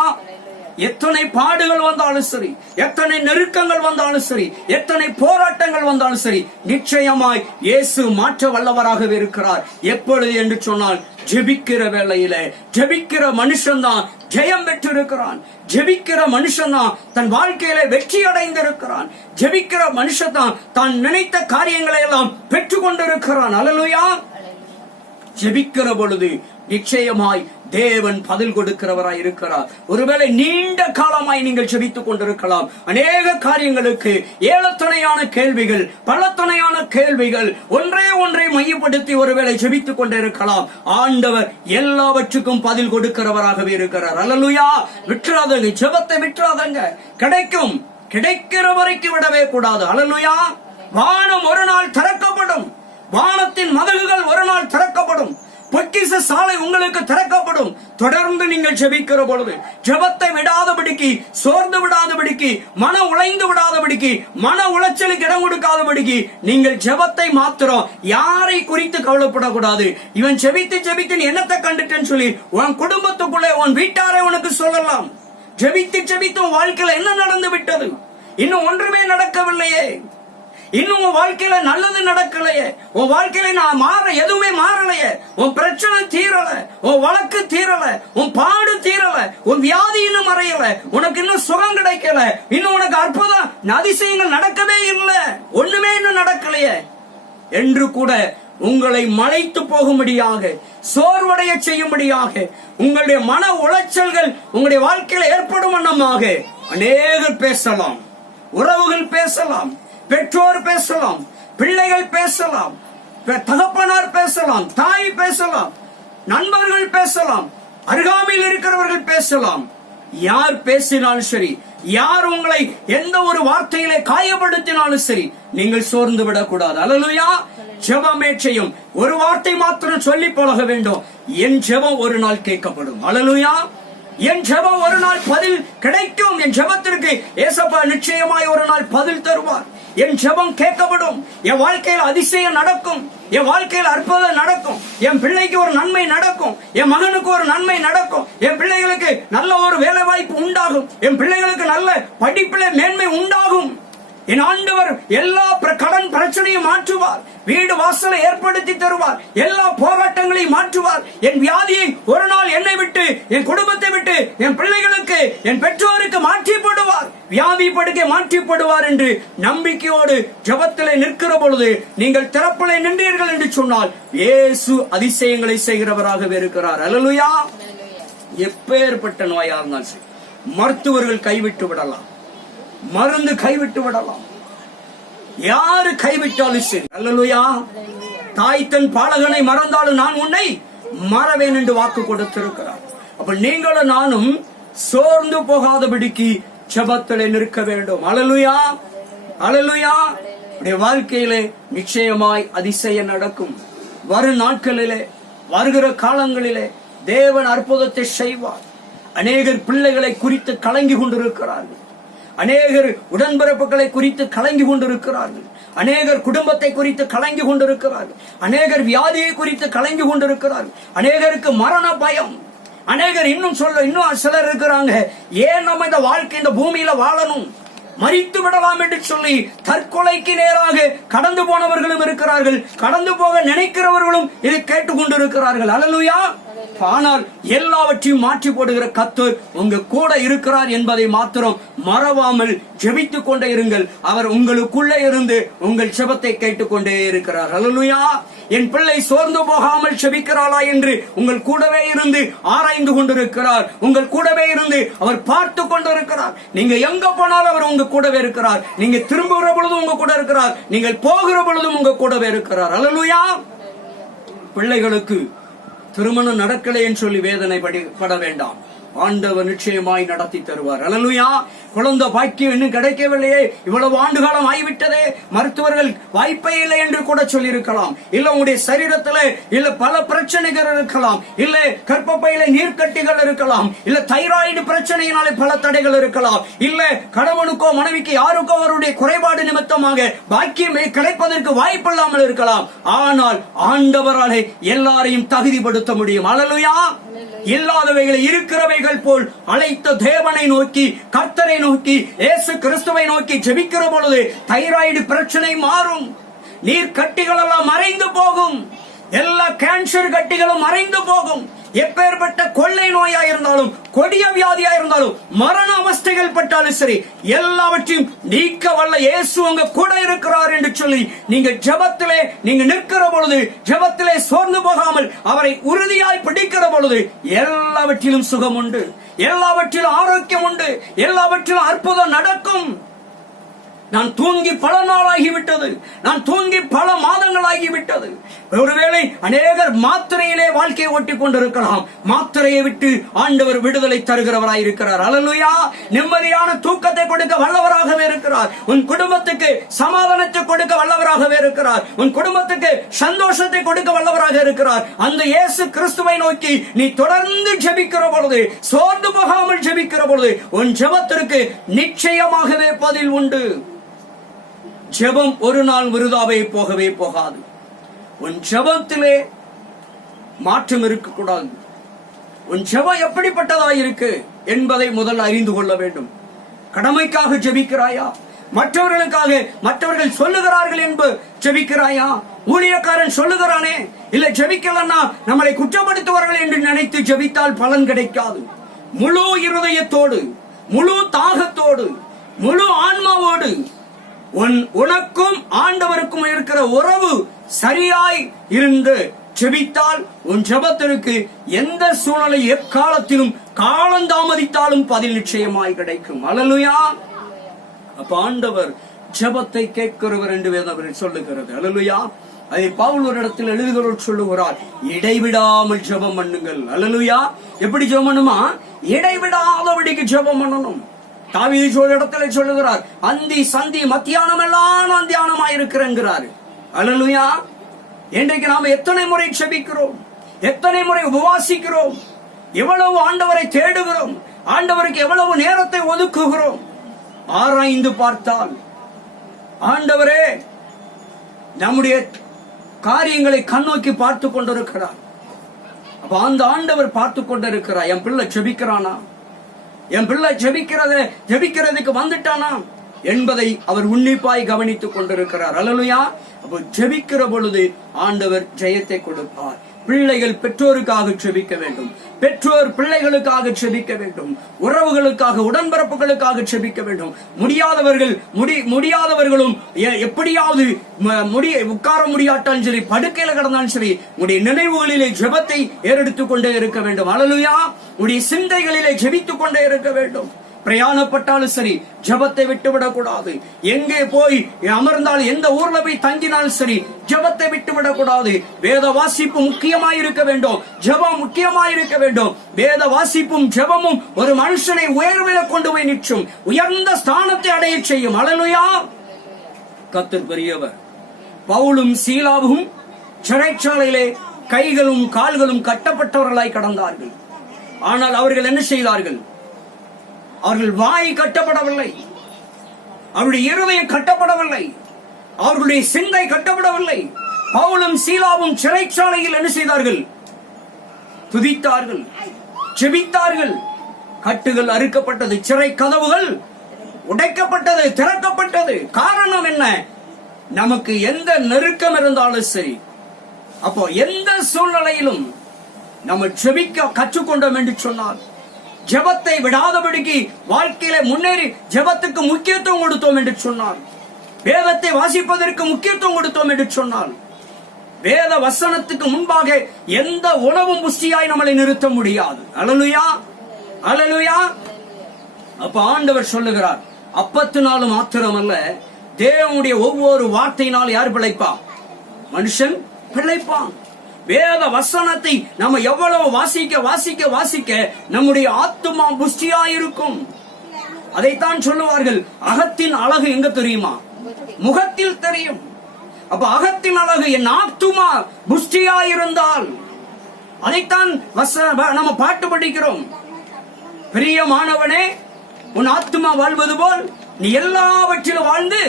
எத்தனை பாடுகள் வந்தாலும் சரி, எத்தனை நெருக்கங்கள் வந்தாலும் சரி, எத்தனை போராட்டங்கள் வந்தாலும் சரி, நிச்சயமாய் இயேசு மாற்ற வல்லவராகவே இருக்கிறார். எப்பொழுது என்று சொன்னால், ஜெபிக்கிற வேளையில ஜெபிக்கிற மனுஷன்தான் ஜெயம் பெற்றிருக்கிறான். ஜெபிக்கிற மனுஷன்தான் தன் வாழ்க்கையில வெற்றி அடைந்திருக்கிறான். ஜெபிக்கிற மனுஷன் தான் தான் நினைத்த காரியங்களை எல்லாம் பெற்றுக் கொண்டிருக்கிறான். அல்லேலூயா. ஜெபிக்கிற பொழுது நிச்சயமாய் தேவன் பதில் கொடுக்கிறவராய் இருக்கிறார். ஒருவேளை நீண்ட காலமாய் நீங்கள் ஜெபித்துக் கொண்டிருக்கலாம். அநேக காரியங்களுக்கு ஏழத்துணையான கேள்விகள், பலத்துணையான கேள்விகள், ஒன்றை மையப்படுத்தி ஒருவேளை ஜெபித்துக் கொண்டிருக்கலாம். ஆண்டவர் எல்லாவற்றுக்கும் பதில் கொடுக்கிறவராகவே இருக்கிறார். அல்லேலூயா. விட்டுறாதங்க, ஜெபத்தை விட்டுறாதங்க. கிடைக்கும், கிடைக்கிற வரைக்கும் விடவே கூடாது. அல்லேலூயா. வானம் ஒரு நாள் திறக்கப்படும். வானத்தின் மதகுகள் ஒரு நாள் திறக்கப்படும். பொக்கிஷ சாலை உங்களுக்கு திறக்கப்படும். தொடர்ந்து நீங்கள் ஜெபிக்கிற பொழுது, ஜெபத்தை விடாதபடிக்கு, சோர்ந்து விடாதபடிக்கு, மன உளைந்து விடாதபடிக்கு, மன உளைச்சலுக்கு இடம் கொடுக்காதபடிக்கு நீங்கள் ஜெபத்தை மாத்திரம் யாரை குறித்து கவலைப்படக்கூடாது. இவன் ஜெபித்து ஜெபித்து என்னத்தை கண்டுட்டேன்னு சொல்லி உன் குடும்பத்துக்குள்ளே உன் வீட்டாரை உனக்கு சொல்லலாம். ஜெபித்து ஜெபித்து உன் வாழ்க்கையில என்ன நடந்து விட்டது? இன்னும் ஒன்றுமே நடக்கவில்லையே. இன்னும் உன் வாழ்க்கையில நல்லது நடக்கலையே. உன் வாழ்க்கையில நான் எதுவுமே மாறலையே. உன் பிரச்சனை தீரல, உன் வழக்கு தீரல, உன் பாடு தீரல, உன் வியாதி இன்னும் மறையல, உனக்கு இன்னும் சுகம் கிடைக்கல, இன்னும் உனக்கு அற்புதம் அதிசயங்கள் நடக்கவே இல்லை, ஒண்ணுமே இன்னும் நடக்கலையே என்று கூட உங்களை மலைத்து போகும்படியாக, சோர்வடைய செய்யும்படியாக, உங்களுடைய மன உளைச்சல்கள் உங்களுடைய வாழ்க்கையில ஏற்படும் வண்ணமாக அநேகர் பேசலாம், உறவுகள் பேசலாம், பெற்றோர் பேசலாம், பிள்ளைகள் பேசலாம், தகப்பனார் பேசலாம், தாய் பேசலாம், நண்பர்கள் பேசலாம், அருகாமையில் இருக்கிறவர்கள் பேசலாம். யார் பேசினாலும் சரி, யார் உங்களை எந்த ஒரு வார்த்தையிலே காயப்படுத்தினாலும் சரி, நீங்கள் சோர்ந்து விடக்கூடாது. அல்லேலூயா. ஜெபமே செய்யும். ஒரு வார்த்தை மாத்திரம் சொல்லி பழக வேண்டும். என் ஜெபம் ஒரு நாள் கேட்கப்படும். அல்லேலூயா. என் ஜெபம் ஒரு நாள் பதில் கிடைக்கும். என் ஜெபத்திற்கு ஏசப்பா நிச்சயமாய் ஒரு நாள் பதில் தருவார். என் ஜெபம் கேட்கப்படும். என் வாழ்க்கையில் அதிசயம் நடக்கும். என் வாழ்க்கையில் அற்புதம் நடக்கும். என் பிள்ளைக்கு ஒரு நன்மை நடக்கும். என் மகனுக்கு ஒரு நன்மை நடக்கும். என் பிள்ளைகளுக்கு நல்ல ஒரு வேலை வாய்ப்பு உண்டாகும். என் பிள்ளைகளுக்கு நல்ல படிப்பிலே மேன்மை உண்டாகும். என் ஆண்டவர் எல்லா கடன் பிரச்சனையும் மாற்றுவார். வீடு வாசலை ஏற்படுத்தி தருவார். எல்லா போராட்டங்களையும் மாற்றுவார். என் வியாதியை ஒரு நாள் என்னை விட்டு, என் குடும்பத்தை விட்டு, என் பிள்ளைகளுக்கு, என் பெற்றோருக்கு மாற்றி போடுவார். வியாதி படுக்கை மாற்றி போடுவார் என்று நம்பிக்கையோடு ஜெபத்திலே நிற்கிற பொழுது நீங்கள் திறப்பிலே நின்றீர்கள் என்று சொன்னால் இயேசு அதிசயங்களை செய்கிறவராகவே இருக்கிறார். அல்லேலூயா. எப்பேற்பட்ட நோயா இருந்தாலும் சரி, மருத்துவர்கள் கைவிட்டு விடலாம், மருந்து கைவிட்டு விடலாம், யாரு கைவிட்டாலும் சரி. அல்லேலூயா. தாய் தன் பாலகனை மறந்தாலும் நான் உன்னை மறவேன் என்று வாக்கு கொடுத்திருக்கிறார். அப்ப நீங்களும் நானும் சோர்ந்து போகாதபடிக்கு ஜெபத்திலே நிற்க வேண்டும். அல்லேலூயா. அல்லேலூயா. உடைய வாழ்க்கையிலே நிச்சயமாய் அதிசயம் நடக்கும். வரும் நாட்களிலே, வருகிற காலங்களிலே தேவன் அற்புதத்தை செய்வார். அநேகர் பிள்ளைகளை குறித்து கலங்கி கொண்டிருக்கிறார்கள். அநேகர் உடன்பிறப்புகளை குறித்து கலங்கி கொண்டிருக்கிறார்கள். அநேகர் குடும்பத்தை குறித்து கலங்கி கொண்டிருக்கிறார்கள். அநேகர் வியாதியை குறித்து கலங்கி கொண்டிருக்கிறார்கள். அநேகருக்கு மரண பயம். அநேகர் இன்னும் சிலர் இருக்கிறாங்க, ஏன் நம்ம இந்த வாழ்க்கை இந்த பூமியில வாழணும், மரித்து விடலாம் என்று சொல்லி தற்கொலைக்கு நேராக கடந்து போனவர்களும் இருக்கிறார்கள். கடந்து போக நினைக்கிறவர்களும் இதை கேட்டுக் கொண்டிருக்கிறார்கள். அல்லேலூயா. ஆனால் எல்லாவற்றையும் மாற்றி போடுகிற கர்த்தர் உங்க கூட இருக்கிறார் என்பதை மாத்திரம் மறவாமல் ஜெபித்துக் கொண்டே இருங்கள். அவர் உங்களுக்குள்ளே இருந்து உங்கள் ஜெபத்தை கேட்டுக்கொண்டே இருக்கிறார். அல்லேலூயா. என் பிள்ளை சோர்ந்து போகாமல் ஜெபிக்கிறாளா என்று உங்கள் கூடவே இருந்து ஆராய்ந்து கொண்டிருக்கிறார். உங்கள் கூடவே இருந்து அவர் பார்த்து கொண்டிருக்கிறார். நீங்க எங்க போனாலும் அவர் உங்க கூடவே இருக்கிறார். நீங்க திரும்புகிற பொழுதும் உங்க கூட இருக்கிறார். நீங்கள் போகிற பொழுதும் உங்க கூடவே இருக்கிறார். அல்லேலூயா. பிள்ளைகளுக்கு திருமணம் நடக்கலைன்னு சொல்லி வேதனை பட வேண்டாம். ஆண்டவர் நிச்சயமாய் நடத்தி தருவார். அல்லேலூயா. குழந்தை பாக்கியம் இன்னும் கிடைக்கவில்லையே, இவ்வளவு ஆண்டு காலம் ஆகிவிட்டதே, மருத்துவர்கள் வாய்ப்பே இல்லை என்று கூட சொல்லி இருக்கலாம். இல்ல உங்களுடைய சரீரத்துல இல்ல பல பிரச்சனைகள் இருக்கலாம், இல்ல கர்ப்பப்பையில நீர்க்கட்டிகள் இருக்கலாம், இல்ல தைராய்டு பிரச்சனையினாலே பல தடைகள் இருக்கலாம், இல்ல கணவனுக்கோ மனைவிக்கு யாருக்கோ அவருடைய குறைபாடு நிமித்தமாக பாக்கியமே கிடைப்பதற்கு வாய்ப்பில்லாமல் இருக்கலாம். ஆனால் ஆண்டவராலே எல்லாரையும் தகுதிப்படுத்த முடியும். அல்லேலூயா. இல்லாதவைகளை இருக்கிறவைகள் போல் அழைத்த தேவனை நோக்கி, கர்த்தரை நோக்கி, இயேசு கிறிஸ்துவை நோக்கி ஜெபிக்கிற பொழுது தைராய்டு பிரச்சனை மாறும், நீர் கட்டிகள் எல்லாம் மறைந்து போகும், எல்லா கேன்சர் கட்டிகளும் மறைந்து போகும். எப்பேற்பட்ட கொள்ளை நோயா இருந்தாலும், கொடிய வியாதியா இருந்தாலும், மரண அவஸ்தைகள் பட்டாலும் சரி, எல்லாவற்றையும் நீக்க வல்ல இயேசு உங்க கூட இருக்கிறார் என்று சொல்லி நீங்க ஜெபத்திலே நீங்க நிற்கிற பொழுது, ஜெபத்திலே சோர்ந்து போகாமல் அவரை உறுதியாய் பிடிக்கிற பொழுது எல்லாவற்றிலும் சுகம் உண்டு, எல்லாவற்றிலும் ஆரோக்கியம் உண்டு, எல்லாவற்றிலும் அற்புதம் நடக்கும். நான் தூங்கி பல நாளாகிவிட்டது, நான் தூங்கி பல மாதங்கள் ஆகிவிட்டது. ஒருவேளை அநேகர் மாத்திரையிலே வாழ்க்கையை ஓட்டிக் கொண்டிருக்கலாம். மாத்திரையை விட்டு ஆண்டவர் விடுதலை தருகிறவராய் இருக்கிறார். அல்லேலூயா. நிம்மதியான தூக்கத்தை கொடுக்க வல்லவராகவே இருக்கிறார். உன் குடும்பத்துக்கு சமாதானத்தை கொடுக்க வல்லவராகவே இருக்கிறார். உன் குடும்பத்துக்கு சந்தோஷத்தை கொடுக்க வல்லவராக இருக்கிறார். அந்த இயேசு கிறிஸ்துவை நோக்கி நீ தொடர்ந்து ஜெபிக்கிற பொழுது, சோர்ந்து போகாமல் ஜெபிக்கிற பொழுது உன் ஜெபத்திற்கு நிச்சயமாகவே பதில் உண்டு. ஜெபம் ஒரு நாள் விருதாவே போகவே போகாது. உன் ஜெபத்திலே மாற்றம் இருக்கக்கூடாது. உன் ஜெபம் எப்படிப்பட்டதாய் இருக்கு என்பதை முதல் அறிந்து கொள்ள வேண்டும். கடமைக்காக ஜெபிக்கிறாயா? மற்றவர்களுக்காக, மற்றவர்கள் சொல்லுகிறார்கள் என்று ஜெபிக்கிறாயா? ஊழியக்காரன் சொல்லுகிறானே, இல்ல ஜெபிக்கலன்னா நம்மளை குற்றப்படுத்துவார்கள் என்று நினைத்து ஜெபித்தால் பலன் கிடைக்காது. முழு இருதயத்தோடு, முழு தாகத்தோடு, முழு ஆன்மாவோடு உனக்கும் ஆண்டவருக்கும் இருக்கிற உறவு சரியாய் இருந்து ஜெபித்தால் உன் ஜெபத்திற்கு எந்த சூழ்நிலை எக்காலத்திலும் காலந்தாமதித்தாலும் பதில் நிச்சயமாய் கிடைக்கும். அல்லேலூயா. அப்ப ஆண்டவர் ஜெபத்தை கேட்கிறவர் என்று வேதம் சொல்லுகிறது. அல்லேலூயா. அதை பவுல் ஒரு இடத்தில் எழுதுகிறவர் சொல்லுகிறார், இடைவிடாமல் ஜெபம் பண்ணுங்கள். அல்லேலூயா. எப்படி ஜெபம் பண்ணுமா? இடைவிடாதபடிக்கு ஜெபம் பண்ணணும். தாவீது ஒரு இடத்துல சொல்லுகிறார், அந்தி சந்தி மத்தியானம் எல்லாம் நான் தியானமாயிருக்கிறேன். அல்லேலூயா. இன்றைக்கு நாம எத்தனை முறை ஜெபிக்கிறோம், எத்தனை முறை உபவாசிக்கிறோம், எவ்வளவு ஆண்டவரை தேடுகிறோம், ஆண்டவருக்கு எவ்வளவு நேரத்தை ஒதுக்குகிறோம். ஆராய்ந்து பார்த்தால் ஆண்டவரே நம்முடைய காரியங்களை கண்ணோக்கி பார்த்து கொண்டிருக்கிறார். அப்ப அந்த ஆண்டவர் பார்த்து கொண்டிருக்கிறார். என் பிள்ளை ஜெபிக்கிறானா, என் பிள்ளை ஜெபிக்கிறதுக்கு வந்துட்டானா என்பதை அவர் உன்னிப்பாய் கவனித்துக் கொண்டிருக்கிறார். அல்லேலூயா. அப்போ ஜெபிக்கிற பொழுது ஆண்டவர் ஜெயத்தை கொடுப்பார். பிள்ளைகள் பெற்றோருக்காக ஜெபிக்க வேண்டும், பெற்றோர் பிள்ளைகளுக்காக ஜெபிக்க வேண்டும், உறவுகளுக்காக, உடன்பிறப்புகளுக்காக ஜெபிக்க வேண்டும். முடியாதவர்களும் எப்படியாவது உட்கார முடியாட்டாலும் சரி, படுக்கையில கிடந்தாலும் சரி, உடைய நினைவுகளிலே ஜெபத்தை ஏறெடுத்துக் கொண்டே இருக்க வேண்டும். அல்லேலூயா. உடைய சிந்தைகளிலே ஜெபித்துக் கொண்டே இருக்க வேண்டும். பிரயாணப்பட்டாலும் சரி ஜெபத்தை விட்டுவிடக் கூடாது. எங்கே போய் அமர்ந்தால், எந்த ஊர்ல போய் தங்கினாலும் சரி ஜெபத்தை விட்டுவிடக் கூடாது. வேத வாசிப்பு முக்கியமாயிருக்க வேண்டும், ஜெபம் முக்கியமாயிருக்க வேண்டும். வேத வாசிப்பும் ஜெபமும் ஒரு மனுஷனை உயர்வில கொண்டு போய் நிற்கும், உயர்ந்த ஸ்தானத்தை அடைய செய்யும். அல்லேலூயா. கர்த்தர் பெரியவர். பவுலும் சீலாவும் சிறைச்சாலையிலே கைகளும் கால்களும் கட்டப்பட்டவர்களாய் கடந்தார்கள். ஆனால் அவர்கள் என்ன செய்தார்கள்? அவர்கள் வாய் கட்டப்படவில்லை, அவருடைய இருதயம் கட்டப்படவில்லை, அவர்களுடைய சிந்தை கட்டப்படவில்லை. பவுலும் சீலாவும் சிறைச்சாலையில் என்ன செய்தார்கள்? துதித்தார்கள், ஜெபித்தார்கள். கட்டுகள் அறுக்கப்பட்டது, சிறை கதவுகள் உடைக்கப்பட்டது, திறக்கப்பட்டது. காரணம் என்ன? நமக்கு எந்த நெருக்கம் இருந்தாலும் சரி, அப்போ எந்த சூழ்நிலையிலும் நம்ம ஜெபிக்க கற்றுக்கொண்டோம் என்று சொன்னால், ஜெபத்தை விடாதபடிக்கு வாழ்க்கையில முன்னேறி ஜெபத்துக்கு முக்கியத்துவம் கொடுத்தோம் என்று சொன்னார், வேதத்தை வாசிப்பதற்கு முக்கியத்துவம் கொடுத்தோம் என்று சொன்னால், வேத வசனத்துக்கு முன்பாக எந்த உணவும் புஷ்டியாய் நம்மளை நிறுத்த முடியாது. அல்லேலூயா. அல்லேலூயா. அப்ப ஆண்டவர் சொல்லுகிறார், அப்பத்தினாலும் மாத்திரமல்ல, தேவனுடைய ஒவ்வொரு வார்த்தையினால் யார் பிழைப்பான்? மனுஷன் பிழைப்பான். வேத வசனத்தை நம்ம எவ்வளவு வாசிக்க வாசிக்க வாசிக்க நம்முடைய ஆத்துமா புஷ்டியாயிருக்கும். அதைத்தான் சொல்லுவார்கள், அகத்தின் அழகு எங்க தெரியுமா? முகத்தில் தெரியும். அப்ப அகத்தின் அழகு என் ஆத்துமா புஷ்டியாயிருந்தால், அதைத்தான் நம்ம பாட்டு படிக்கிறோம். பிரியமானவனே, உன் ஆத்துமா வாழ்வது போல் நீ எல்லாவற்றிலும் வாழ்ந்து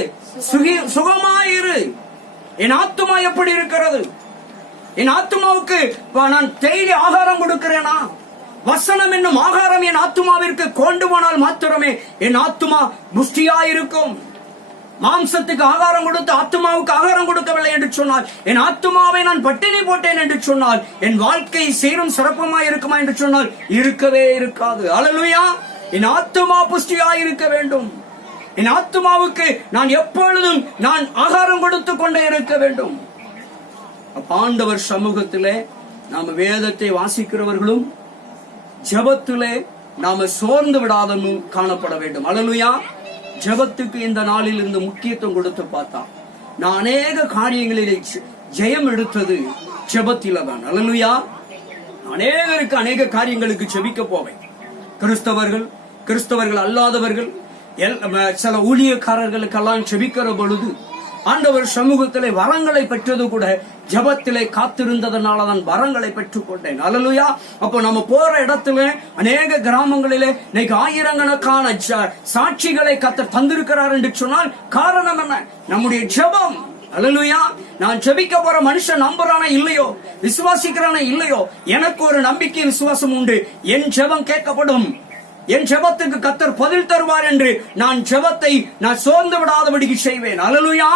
சுகமாயிரு. என் ஆத்துமா எப்படி இருக்கிறது? என் ஆத்துமாவுக்கு நான் டெய்லி ஆகாரம் கொடுக்கிறேனா? வசனம் என்னும் ஆகாரம் என் ஆத்துமாவிற்கு கொண்டு போனால் மாத்திரமே என் ஆத்துமா புஷ்டியாயிருக்கும். மாம்சத்துக்கு ஆகாரம் கொடுத்து ஆத்துமாவுக்கு ஆகாரம் கொடுக்கவில்லை என்று சொன்னால், என் ஆத்துமாவை நான் பட்டினி போட்டேன் என்று சொன்னால், என் வாழ்க்கை சீரும் சிறப்புமாய் இருக்குமா என்று சொன்னால் இருக்கவே இருக்காது. அல்லேலூயா. என் ஆத்துமா புஷ்டியாய் இருக்க வேண்டும். என் ஆத்துமாவுக்கு நான் எப்பொழுதும் நான் ஆகாரம் கொடுத்து கொண்டே இருக்க வேண்டும். ஆண்டவர் சமூகத்திலே நாம வேதத்தை வாசிக்கிறவர்களும் ஜெபத்திலே நாம சோர்ந்து விடாதனும் காணப்பட வேண்டும். அல்லேலூயா. ஜெபத்துக்கு இந்த நாளில் இருந்து முக்கியத்துவம் கொடுத்து பார்த்தா, நான் அநேக காரியங்களிலே ஜெயம் எடுத்தது ஜெபத்தில தான். அல்லேலூயா. அநேகருக்கு அநேக காரியங்களுக்கு ஜெபிக்க போவேன். கிறிஸ்தவர்கள் அல்லாதவர்கள், சில ஊழியக்காரர்களுக்கெல்லாம் ஜெபிக்கிற பொழுது ஆண்டவர் சமூகத்திலே வரங்களை பெற்றது கூட ஜெபத்திலே காத்திருந்ததனாலதான் வரங்களை பெற்றுக் கொண்டேன். அல்லேலூயா. அப்போ நம்ம போற இடத்துல அநேக கிராமங்களிலே இன்னைக்கு ஆயிரக்கணக்கான சாட்சிகளை கர்த்தர் தந்திருக்கிறார் என்று சொன்னால் காரணம் என்ன? நம்முடைய ஜெபம். அல்லேலூயா. நான் ஜெபிக்க போற மனுஷன் நம்புறானே இல்லையோ, விசுவாசிக்கிறானே இல்லையோ, எனக்கு ஒரு நம்பிக்கை விசுவாசம் உண்டு. என் ஜெபம் கேட்கப்படும், என் ஜெபத்துக்கு கர்த்தர் பதில் தருவார் என்று நான் ஜெபத்தை நான் சோர்ந்து விடாதபடிக்கு செய்வேன். அல்லேலூயா.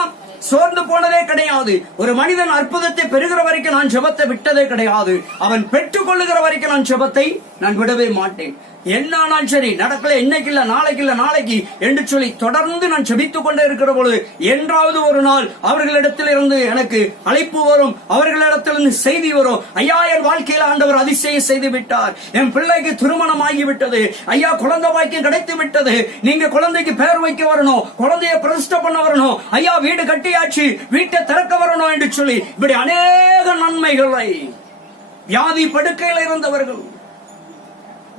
சோர்ந்து போனதே கிடையாது. ஒரு மனிதன் அற்புதத்தை பெறுகிற வரைக்கும் நான் ஜெபத்தை விட்டதே கிடையாது. அவன் பெற்றுக் கொள்ளுகிற வரைக்கும் நான் ஜெபத்தை நான் விடவே மாட்டேன். என்னாலும் சரி, நடக்கல, இன்னைக்கு இல்ல, நாளைக்கு இல்ல, நாளைக்கு என்று சொல்லி தொடர்ந்து நான் ஜெபித்துக் கொண்டே இருக்கிற பொழுது என்றாவது ஒரு நாள் அவர்களிடத்தில் இருந்து எனக்கு அழைப்பு வரும், அவர்களிடத்திலிருந்து செய்தி வரும். ஐயா, என் வாழ்க்கையில் ஆண்டவர் அதிசயம் செய்து விட்டார், என் பிள்ளைக்கு திருமணம் ஆகிவிட்டது, ஐயா குழந்தை வாக்கியம் கிடைத்து விட்டது, நீங்க குழந்தைக்கு பெயர் வைக்க வரணும், குழந்தைய பிரதிஷ்டை பண்ண வரணும், ஐயா வீடு கட்டியாச்சு, வீட்டை திறக்க வரணும் என்று சொல்லி இப்படி அநேக நன்மைகளை, வியாதி படுக்கையில் இருந்தவர்கள்,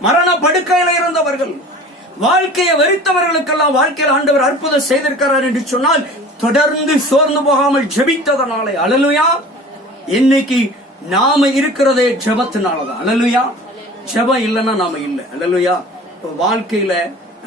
மரண படுக்கையில் இருந்தவர்கள், வாழ்க்கையை வெறுத்தவர்களுக்கெல்லாம் வாழ்க்கையில் ஆண்டவர் அற்புதம் செய்திருக்கிறார் என்று சொன்னால் தொடர்ந்து சோர்ந்து போகாமல் ஜெபித்ததனாலே. அல்லேலூயா. இன்னைக்கு நாம இருக்கிறதே ஜெபத்தினாலதான். அல்லேலூயா. ஜெபம் இல்லைன்னா நாம இல்லை. அல்லேலூயா. வாழ்க்கையில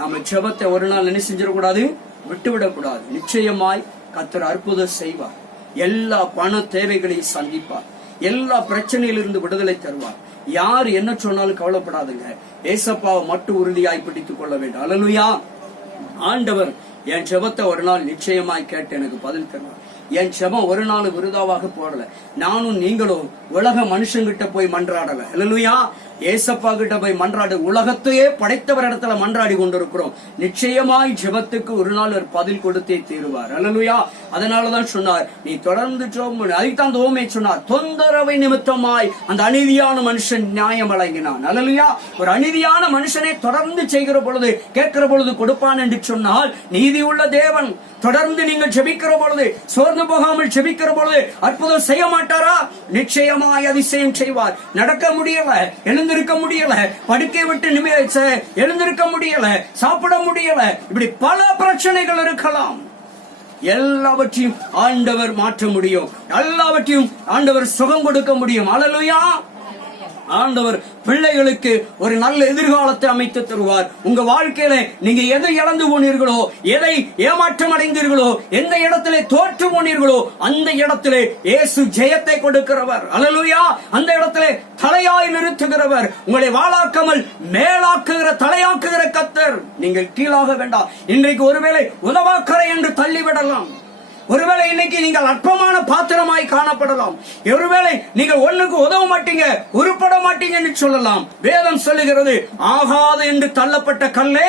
நாம ஜெபத்தை ஒரு நாள் என்ன செஞ்சிடக்கூடாது, விட்டுவிடக்கூடாது. நிச்சயமாய் கர்த்தர் அற்புதம் செய்வார். எல்லா பண தேவைகளையும் சந்திப்பார். எல்லா பிரச்சனையிலிருந்து விடுதலை தருவார். யார் என்ன சொன்னாலும் கவலைப்படாதுங்க. ஏசப்பாவை மட்டும் உறுதியாய் பிடித்துக் கொள்ள வேண்டும். அல்லேலூயா. ஆண்டவர் என் ஜெபத்தை ஒரு நாள் நிச்சயமாய் கேட்டு எனக்கு பதில் தருவார். என் ஜெபம் ஒரு நாள் விருதாவாக போடல. நானும் நீங்களும் உலக மனுஷங்கிட்ட போய் மன்றாடல. அல்லேலூயா. ஏசப்பா கிட்ட போய் மன்றாடு, உலகத்தையே படைத்தவர் இடத்துல மன்றாடி கொண்டிருக்கிறோம். நிச்சயமாய் ஜெபத்துக்கு ஒரு நாள் ஒரு பதில் கொடுத்தே தீருவார். அல்லேலூயா. அதனாலதான் சொன்னார், நீ தொடர்ந்து ஜெபம். அதுதான் ஓமே சொன்னார், தொந்தரவை நிமித்தமாய் அந்த அநீதியான மனுஷன் நியாயம் வழங்கினான். அல்லேலூயா. ஒரு அநீதியான மனுஷனை தொடர்ந்து செய்கிற பொழுது, கேட்கிற பொழுது கொடுப்பான் என்று சொன்னால் நீதி உள்ள தேவன் தொடர்ந்து நீங்கள் ஜெபிக்கிற பொழுது, சோர்ந்து போகாமல் ஜெபிக்கிற பொழுது அற்புதம் செய்ய மாட்டாரா? நிச்சயமாய் அதிசயம் செய்வார். நடக்க முடியல, எழுந்திருக்க முடியல, படுக்கை விட்டு எழுந்திருக்க முடியல, சாப்பிட முடியல, இப்படி பல பிரச்சனைகள் இருக்கலாம். எல்லாவற்றையும் ஆண்டவர் மாற்ற முடியும். எல்லாவற்றையும் ஆண்டவர் சுகம் கொடுக்க முடியும். அல்லேலூயா. ஆண்டவர் பிள்ளைகளுக்கு ஒரு நல்ல எதிர்காலத்தை அமைத்து தருவார். உங்க வாழ்க்கையில நீங்க எதை இழந்து போனீர்களோ, எதை ஏமாற்றம் அடைந்தீர்களோ, எந்த இடத்திலே தோற்று போனீர்களோ அந்த இடத்திலே இயேசு ஜெயத்தை கொடுக்கிறவர். அல்லேலூயா. அந்த இடத்திலே தலையாய் நிறுத்துகிறவர். உங்களை வாளாக்காமல் மேலாக்குகிற, தலையாக்குகிற கர்த்தர். நீங்கள் கீழாக வேண்டாம். இன்றைக்கு ஒருவேளை உதவாக்கரை என்று தள்ளிவிடலாம். ஒருவேளை இன்னைக்கு நீங்கள் அற்பமான பாத்திரமாய் காணப்படலாம். ஒருவேளை நீங்கள் ஒண்ணுக்கு உதவ மாட்டீங்க, உருப்பட மாட்டீங்க என்று சொல்லலாம். வேதம் சொல்லுகிறது, ஆகாது என்று தள்ளப்பட்ட கல்லே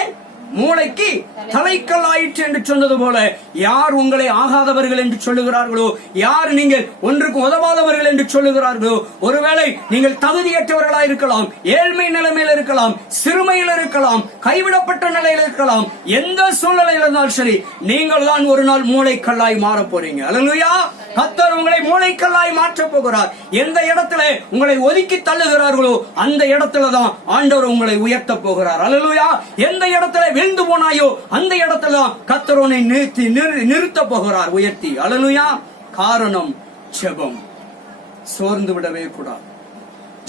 மூளைக்கு தலைக்கல் ஆயிற்று என்று சொன்னது போல, யார் உங்களை ஆகாதவர்கள் என்று சொல்லுகிறார்களோ, யார் நீங்கள் ஒன்றுக்கு உதவாதவர்கள் என்று சொல்லுகிறார்களோ, ஒருவேளை நீங்கள் தகுதியற்றவர்களாக இருக்கலாம், ஏழ்மை நிலைமையில் இருக்கலாம், சிறுமையில் இருக்கலாம், கைவிடப்பட்ட நிலையில் இருக்கலாம், எந்த சூழ்நிலையில் இருந்தாலும் சரி, நீங்கள் தான் ஒரு நாள் மூளைக்கல்லாய் மாற போறீங்க. அல்லேலூயா. கர்த்தர் உங்களை மூளைக்கல்லாய் மாற்ற போகிறார். எந்த இடத்துல உங்களை ஒதுக்கி தள்ளுகிறார்களோ அந்த இடத்துல தான் ஆண்டவர் உங்களை உயர்த்த போகிறார். அல்லேலூயா. எந்த இடத்துல விழுந்து போனாயோ அந்த இடத்துல கர்த்தர் உன்னை நிறுத்த போகிறார், உயர்த்தி. அல்லேலூயா. காரணம் ஜெபம். சோர்ந்து விடவே கூடாது.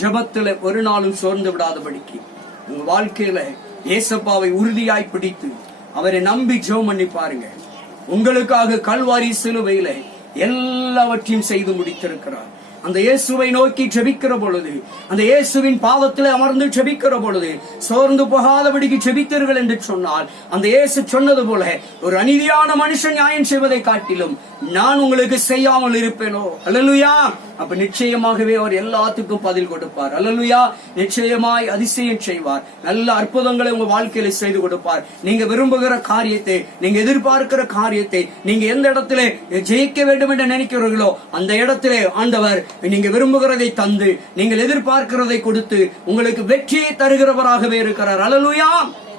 ஜெபத்துல ஒரு நாளும் சோர்ந்து விடாதபடிக்கு உங்க வாழ்க்கையில ஏசப்பாவை உறுதியாய் பிடித்து அவரை நம்பி ஜெபம் பண்ணி பாருங்க. உங்களுக்காக கல்வாரி சிலுவையில எல்லாவற்றையும் செய்து முடித்திருக்கிறார். அந்த இயேசுவை நோக்கி ஜெபிக்கிற பொழுது, அந்த இயேசுவின் பாதத்தில் அமர்ந்து ஜெபிக்கிற பொழுது சோர்ந்து போகாதபடிக்கு ஜெபித்தீர்கள் என்று சொன்னால், அந்த இயேசு சொன்னது போல, ஒரு அநீதியான மனுஷன் நியாயம் செய்வதை காட்டிலும் நான் உங்களுக்கு செய்யாமல் இருப்பேனோ. அல்லேலூயா. அப்ப நிச்சயமாகவே அவர் எல்லாத்துக்கும் பதில் கொடுப்பார். அல்லேலூயா. நிச்சயமாய் அதிசயம் செய்வார். நல்ல அற்புதங்களை உங்க வாழ்க்கையில செய்து கொடுப்பார். நீங்க விரும்புகிற காரியத்தை, நீங்க எதிர்பார்க்கிற காரியத்தை, நீங்க எந்த இடத்துல ஜெயிக்க வேண்டும் என்று நினைக்கிறீர்களோ அந்த இடத்திலே ஆண்டவர் நீங்க விரும்புகிறதை தந்து, நீங்கள் எதிர்பார்க்கிறதை கொடுத்து உங்களுக்கு வெற்றியை தருகிறவராகவே இருக்கிறார். அல்லேலூயா.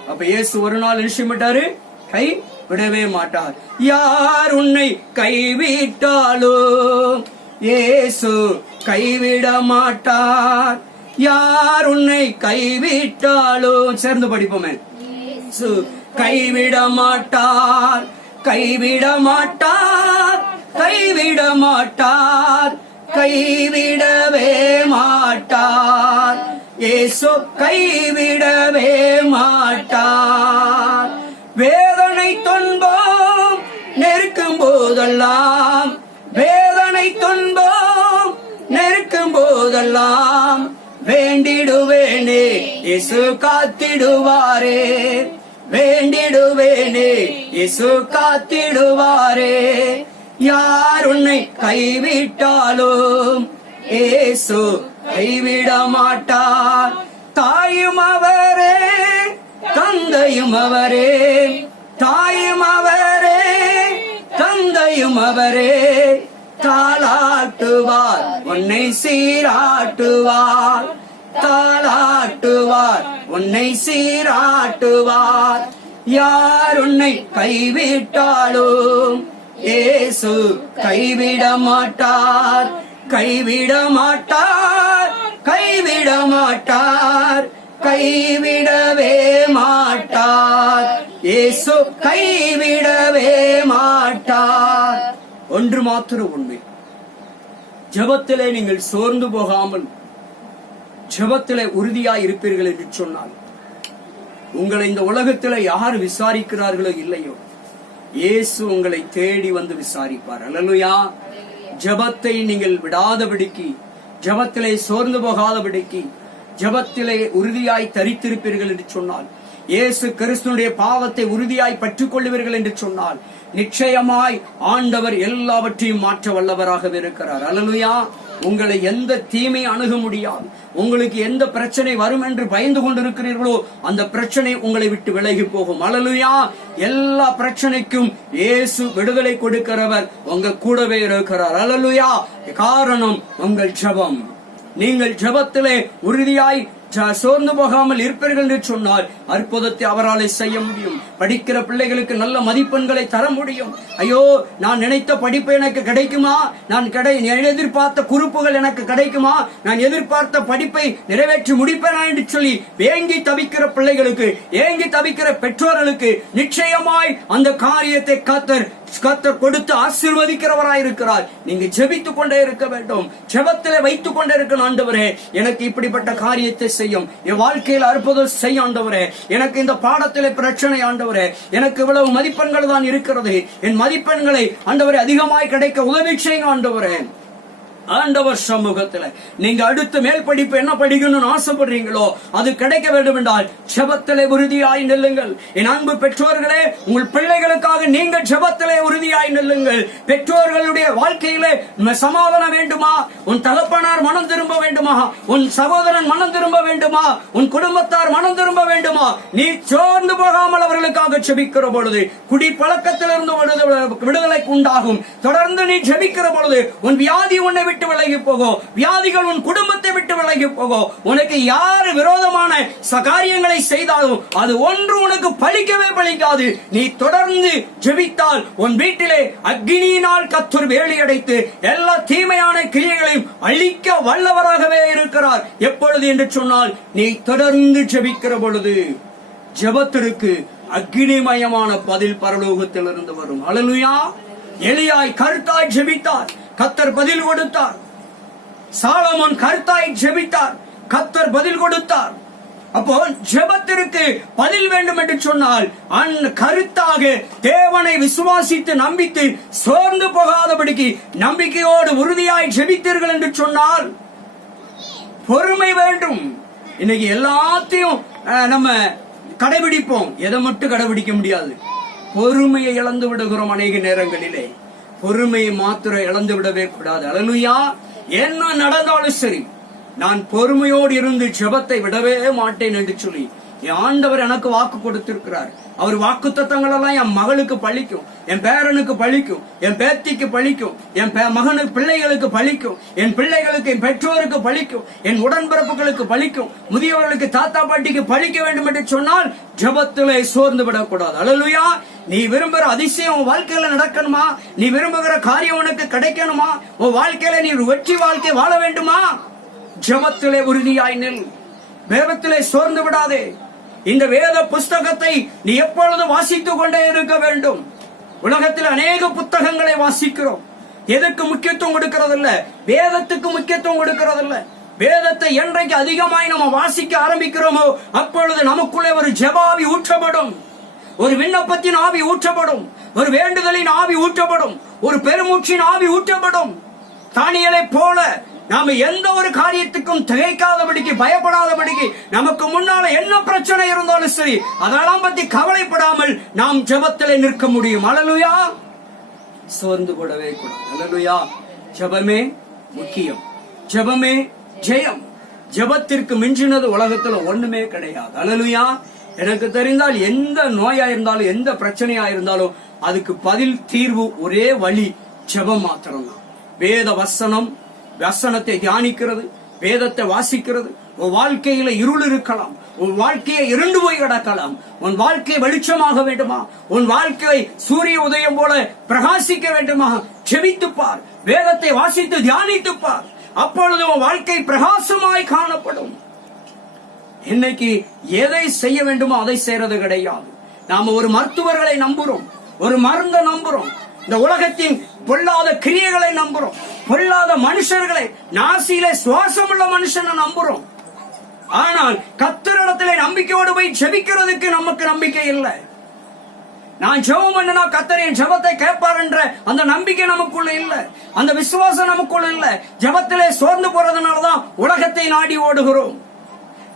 அப்ப இயேசு ஒரு நாள் நிச்சயமிட்டாரு, கை விடவே மாட்டார். யார் உன்னை கைவிட்டாலோ இயேசு கைவிட மாட்டார். யார் உன்னை கைவிட்டாலோ, சேர்ந்து படிப்போமே. இயேசு கைவிட மாட்டார், கைவிட மாட்டார், கைவிட மாட்டார், கைவிடவே மாட்டார். இயேசு கைவிடவே மாட்டார். வேதனை துன்பம் நெருக்கும் போதெல்லாம், வேதனை துன்பம் நெருக்கும் போதெல்லாம் வேண்டிடுவேனே இயேசு காத்திடுவாரே. வேண்டிடுவேனே இயேசு காத்திடுவாரே. யார் உன்னை கைவிட்டாலும் இயேசு கைவிட மாட்டார். தாயும் அவரே, தந்தையும் அவரே, தாயும் அவரே, தந்தையும் அவரே. தாலாட்டுவார், உன்னை சீராட்டுவார். தாலாட்டுவார், உன்னை சீராட்டுவார். யார் உன்னை கைவிட்டாலும் இயேசு கைவிட மாட்டார், கைவிட மாட்டார், கைவிட மாட்டார், கைவிடவே மாட்டார். இயேசு கைவிடவே மாட்டார். ஒன்று மாத்திரம் உண்மை, ஜெபத்திலே நீங்கள் சோர்ந்து போகாமல் ஜெபத்திலே உறுதியாய் இருப்பீர்கள் என்று சொன்னால், உங்களை இந்த உலகத்திலே யார் விசாரிக்கிறார்களோ இல்லையோ, இயேசு உங்களை தேடி வந்து விசாரிப்பார். அல்லேலூயா. ஜெபத்தை நீங்கள் விடாதபடிக்கு, ஜெபத்திலே சோர்ந்து போகாதபடிக்கு, ஜெபத்திலே உறுதியாய் தரித்திருப்பீர்கள் என்று சொன்னால், இயேசு கிறிஸ்துவினுடைய பாவத்தை உறுதியாய் பற்றிக் கொள்ளுவீர்கள் என்று சொன்னால், நிச்சயமாய் ஆண்டவர் எல்லாவற்றையும் மாற்ற வல்லவராக இருக்கிறார். அல்லேலூயா. உங்களை எந்த தீமை அணுக முடியாது. உங்களுக்கு எந்த பிரச்சனை வரும் என்று பயந்து கொண்டிருக்கிறீர்களோ அந்த பிரச்சனை உங்களை விட்டு விலகி போகும். அல்லேலூயா. எல்லா பிரச்சனைக்கும் இயேசு விடுதலை கொடுக்கிறவர் உங்க கூடவே இருக்கிறார். அல்லேலூயா. காரணம் உங்கள் ஜெபம். நீங்கள் ஜெபத்திலே உறுதியாய் சோர்ந்து போகாமல் இருப்பீர்கள் என்று சொன்னால் அற்புதத்தை அவரால் செய்ய முடியும். படிக்கிற பிள்ளைகளுக்கு நல்ல மதிப்பெண்களை தர முடியும். ஐயோ, நான் நினைத்த படிப்பு எனக்கு கிடைக்குமா, நான் எதிர்பார்த்த குறிப்புகள் எனக்கு கிடைக்குமா, நான் எதிர்பார்த்த படிப்பை நிறைவேற்றி முடிப்பேனா என்று சொல்லி ஏங்கி தவிக்கிற பிள்ளைகளுக்கு, ஏங்கி தவிக்கிற பெற்றோர்களுக்கு நிச்சயமாய் அந்த காரியத்தை கர்த்தர் கொடுத்து ஆசீர்வதிக்கிறவராயிருக்கிறார். நீங்க ஜெபித்துக் கொண்டே இருக்க வேண்டும். ஜெபத்திலே வைத்துக் கொண்டே இருக்க, ஆண்டவரே எனக்கு இப்படிப்பட்ட காரியத்தை செய்யும், என் வாழ்க்கையில் அற்புதம் செய்ய ஆண்டவரே, எனக்கு இந்த பாடத்திலே பிரச்சனை ஆண்டவரே, எனக்கு இவ்வளவு மதிப்பெண்கள் தான் இருக்கிறது, என் மதிப்பெண்களை ஆண்டவரே அதிகமாய் கிடைக்க உதவி செய்யுங்க ஆண்டவரே. ஆண்டவர் சமூகத்துல நீங்க அடுத்து மேல் படிப்பு என்ன படிக்கணும்னு ஆசைப்படுறீங்களோ அது கிடைக்க வேண்டும் என்றால் ஜெபத்திலே உறுதியாய் நில்லுங்கள். என் அன்பு பெற்றோர்களே, உங்கள் பிள்ளைகளுக்காக நீங்க ஜெபத்திலே உறுதியாய் நில்லுங்கள். பெற்றோர்களுடைய வாழ்க்கையிலே சமாதானம் வேண்டுமா? உன் தகப்பனார் மனம் திரும்ப வேண்டுமா? உன் சகோதரன் மனம் திரும்ப வேண்டுமா? உன் குடும்பத்தார் மனம் திரும்ப வேண்டுமா? நீ சோர்ந்து போகாமல் அவர்களுக்காக ஜெபிக்கிற பொழுது குடிப்பழக்கத்திலிருந்து விடுதலைக்கு உண்டாகும். தொடர்ந்து நீ ஜெபிக்கிற பொழுது உன் வியாதி உன்னை விட்டு விலகி போகும். வியாதிகள் உன் குடும்பத்தை விட்டு விலகி போகும். உனக்கு யாரு விரோதமான காரியங்களை செய்தாலும் அது ஒன்று உனக்கு பலிக்கவே பலிக்காது. நீ தொடர்ந்து ஜெபித்தால் உன் வீட்டிலே அக்னியினால் கர்த்தர் வேலி அடைத்து எல்லா தீமையான கிரியைகளையும் அழிக்க வல்லவராகவே இருக்கிறார். எப்பொழுது என்று சொன்னால் நீ தொடர்ந்து ஜெபிக்கிற பொழுது ஜெபத்திற்கு அக்னிமயமான பதில் பரலோகத்திலிருந்து வரும். அல்லேலூயா. எலியாய் கருத்தாய் ஜெபித்தார், கர்த்தர் பதில் கொடுத்தார். சாலமோன் கருத்தாய் ஜெபித்தார், கர்த்தர் பதில் கொடுத்தார். அப்போ ஜெபத்திற்கு பதில் வேண்டும் என்று சொன்னால் கருத்தாக தேவனை விசுவாசித்து நம்பித்து சோர்ந்து போகாதபடிக்கு நம்பிக்கையோடு உறுதியாய் ஜெபித்தீர்கள் என்று சொன்னால் பொறுமை வேண்டும். இன்னைக்கு எல்லாத்தையும் நம்ம கடைபிடிப்போம், எதை மட்டும் கடைபிடிக்க முடியாது. பொறுமையை இழந்து விடுகிறோம். அநேக நேரங்களிலே பொறுமையை மாத்திரம் இழந்து விடவே கூடாது. அல்லேலூயா. என்ன நடந்தாலும் சரி நான் பொறுமையோடு இருந்து ஜெபத்தை விடவே மாட்டேன் என்று சொல்லி என் ஆண்டவர் எனக்கு வாக்கு கொடுத்திருக்கிறார். அவர் வாக்கு தத்தங்கள் எல்லாம் என் மகளுக்கு பழிக்கும், என் பேரனுக்கு பழிக்கும், என் பேத்திக்கு பழிக்கும், என் மகனுக்கு பிள்ளைகளுக்கு பழிக்கும், என் பிள்ளைகளுக்கு என் பெற்றோருக்கு பழிக்கும், என் உடன்பிறப்புகளுக்கு பழிக்கும், முதியவர்களுக்கு தாத்தா பாட்டிக்கு பழிக்க வேண்டும் என்று சொன்னால் ஜெபத்திலே சோர்ந்து விடக்கூடாது. அல்லேலூயா. நீ விரும்புகிற அதிசயம் உன் வாழ்க்கையில நடக்கணுமா? நீ விரும்புகிற காரியம் உனக்கு கிடைக்கணுமா? உன் வாழ்க்கையில நீ வெற்றி வாழ்க்கை வாழ வேண்டுமா? ஜெபத்திலே உறுதியாய் நில். வேதத்திலே சோர்ந்து விடாதே. இந்த வேத புஸ்தகத்தை நீ எப்பொழுது வாசித்துக் கொண்டே இருக்க வேண்டும். உலகத்தில் அநேக புத்தகங்களை வாசிக்கிறோம். எதற்கு முக்கியத்துவம் கொடுக்கிறதில்ல? வேதத்துக்கு முக்கியத்துவம் கொடுக்கிறதில்ல. வேதத்தை என்றைக்கு அதிகமாய் நம்ம வாசிக்க ஆரம்பிக்கிறோமோ அப்பொழுது நமக்குள்ளே ஒரு ஜெபாவி ஊற்றப்படும், ஒரு விண்ணப்பத்தின் ஆவி ஊற்றப்படும், ஒரு வேண்டுதலின் ஆவி ஊற்றப்படும், ஒரு பெருமூச்சின் ஆவி ஊற்றப்படும். தானியேலை போல நாம எந்த ஒரு காரியத்துக்கும் திகைக்காதபடிக்கு, பயப்படாதபடிக்கு, நமக்கு முன்னால என்ன பிரச்சனை இருந்தாலும் சரி அதெல்லாம் பத்தி கவலைப்படாமல் நாம் ஜெபத்திலே நிற்க முடியும். அல்லேலூயா. சோர்ந்து கூடவே கூடாது. அல்லேலூயா. ஜெபமே முக்கியம். ஜெபமே ஜெயம். ஜெபத்திற்கு மிஞ்சினது உலகத்துல ஒண்ணுமே கிடையாது. அல்லேலூயா. எனக்கு தெரிந்தால் எந்த நோயா இருந்தாலும் எந்த பிரச்சனையா இருந்தாலும் அதுக்கு பதில் தீர்வு ஒரே வழி ஜெபம் மாத்திரம்தான். வேத வசனத்தை தியானிக்கிறது, வேதத்தை வாசிக்கிறது. உன் வாழ்க்கையில இருள் இருக்கலாம், உன் வாழ்க்கையை இருண்டு போய் கிடக்கலாம். உன் வாழ்க்கை வெளிச்சமாக வேண்டுமா? உன் வாழ்க்கை சூரிய உதயம் போல பிரகாசிக்க வேண்டுமா? ஜெபித்துப்பார், வேதத்தை வாசித்து தியானித்துப்பார். அப்பொழுது உன் வாழ்க்கை பிரகாசமாய் காணப்படும். இன்னைக்கு எதை செய்ய வேண்டுமோ அதை செய்யறது கிடையாது. நாம ஒரு மருத்துவர்களை நம்புறோம், ஒரு மருந்தை நம்புறோம், இந்த உலகத்தின் பொல்லாத கிரியைகளை நம்புறோம், பொல்லாத மனுஷர்களை, நாசியிலே சுவாசம் உள்ள மனுஷனை நம்புறோம். ஆனால் கர்த்தரிடத்திலே நம்பிக்கையோடு போய் ஜெபிக்கிறதுக்கு நமக்கு நம்பிக்கை இல்லை. நான் ஜெபம் பண்ணனா கர்த்தர் என் ஜெபத்தை கேட்பார் என்ற அந்த நம்பிக்கை நமக்குள்ள இல்ல, அந்த விசுவாசம் நமக்குள்ள இல்ல. ஜெபத்திலே சோர்ந்து போறதுனாலதான் உலகத்தை நாடி ஓடுகிறோம்.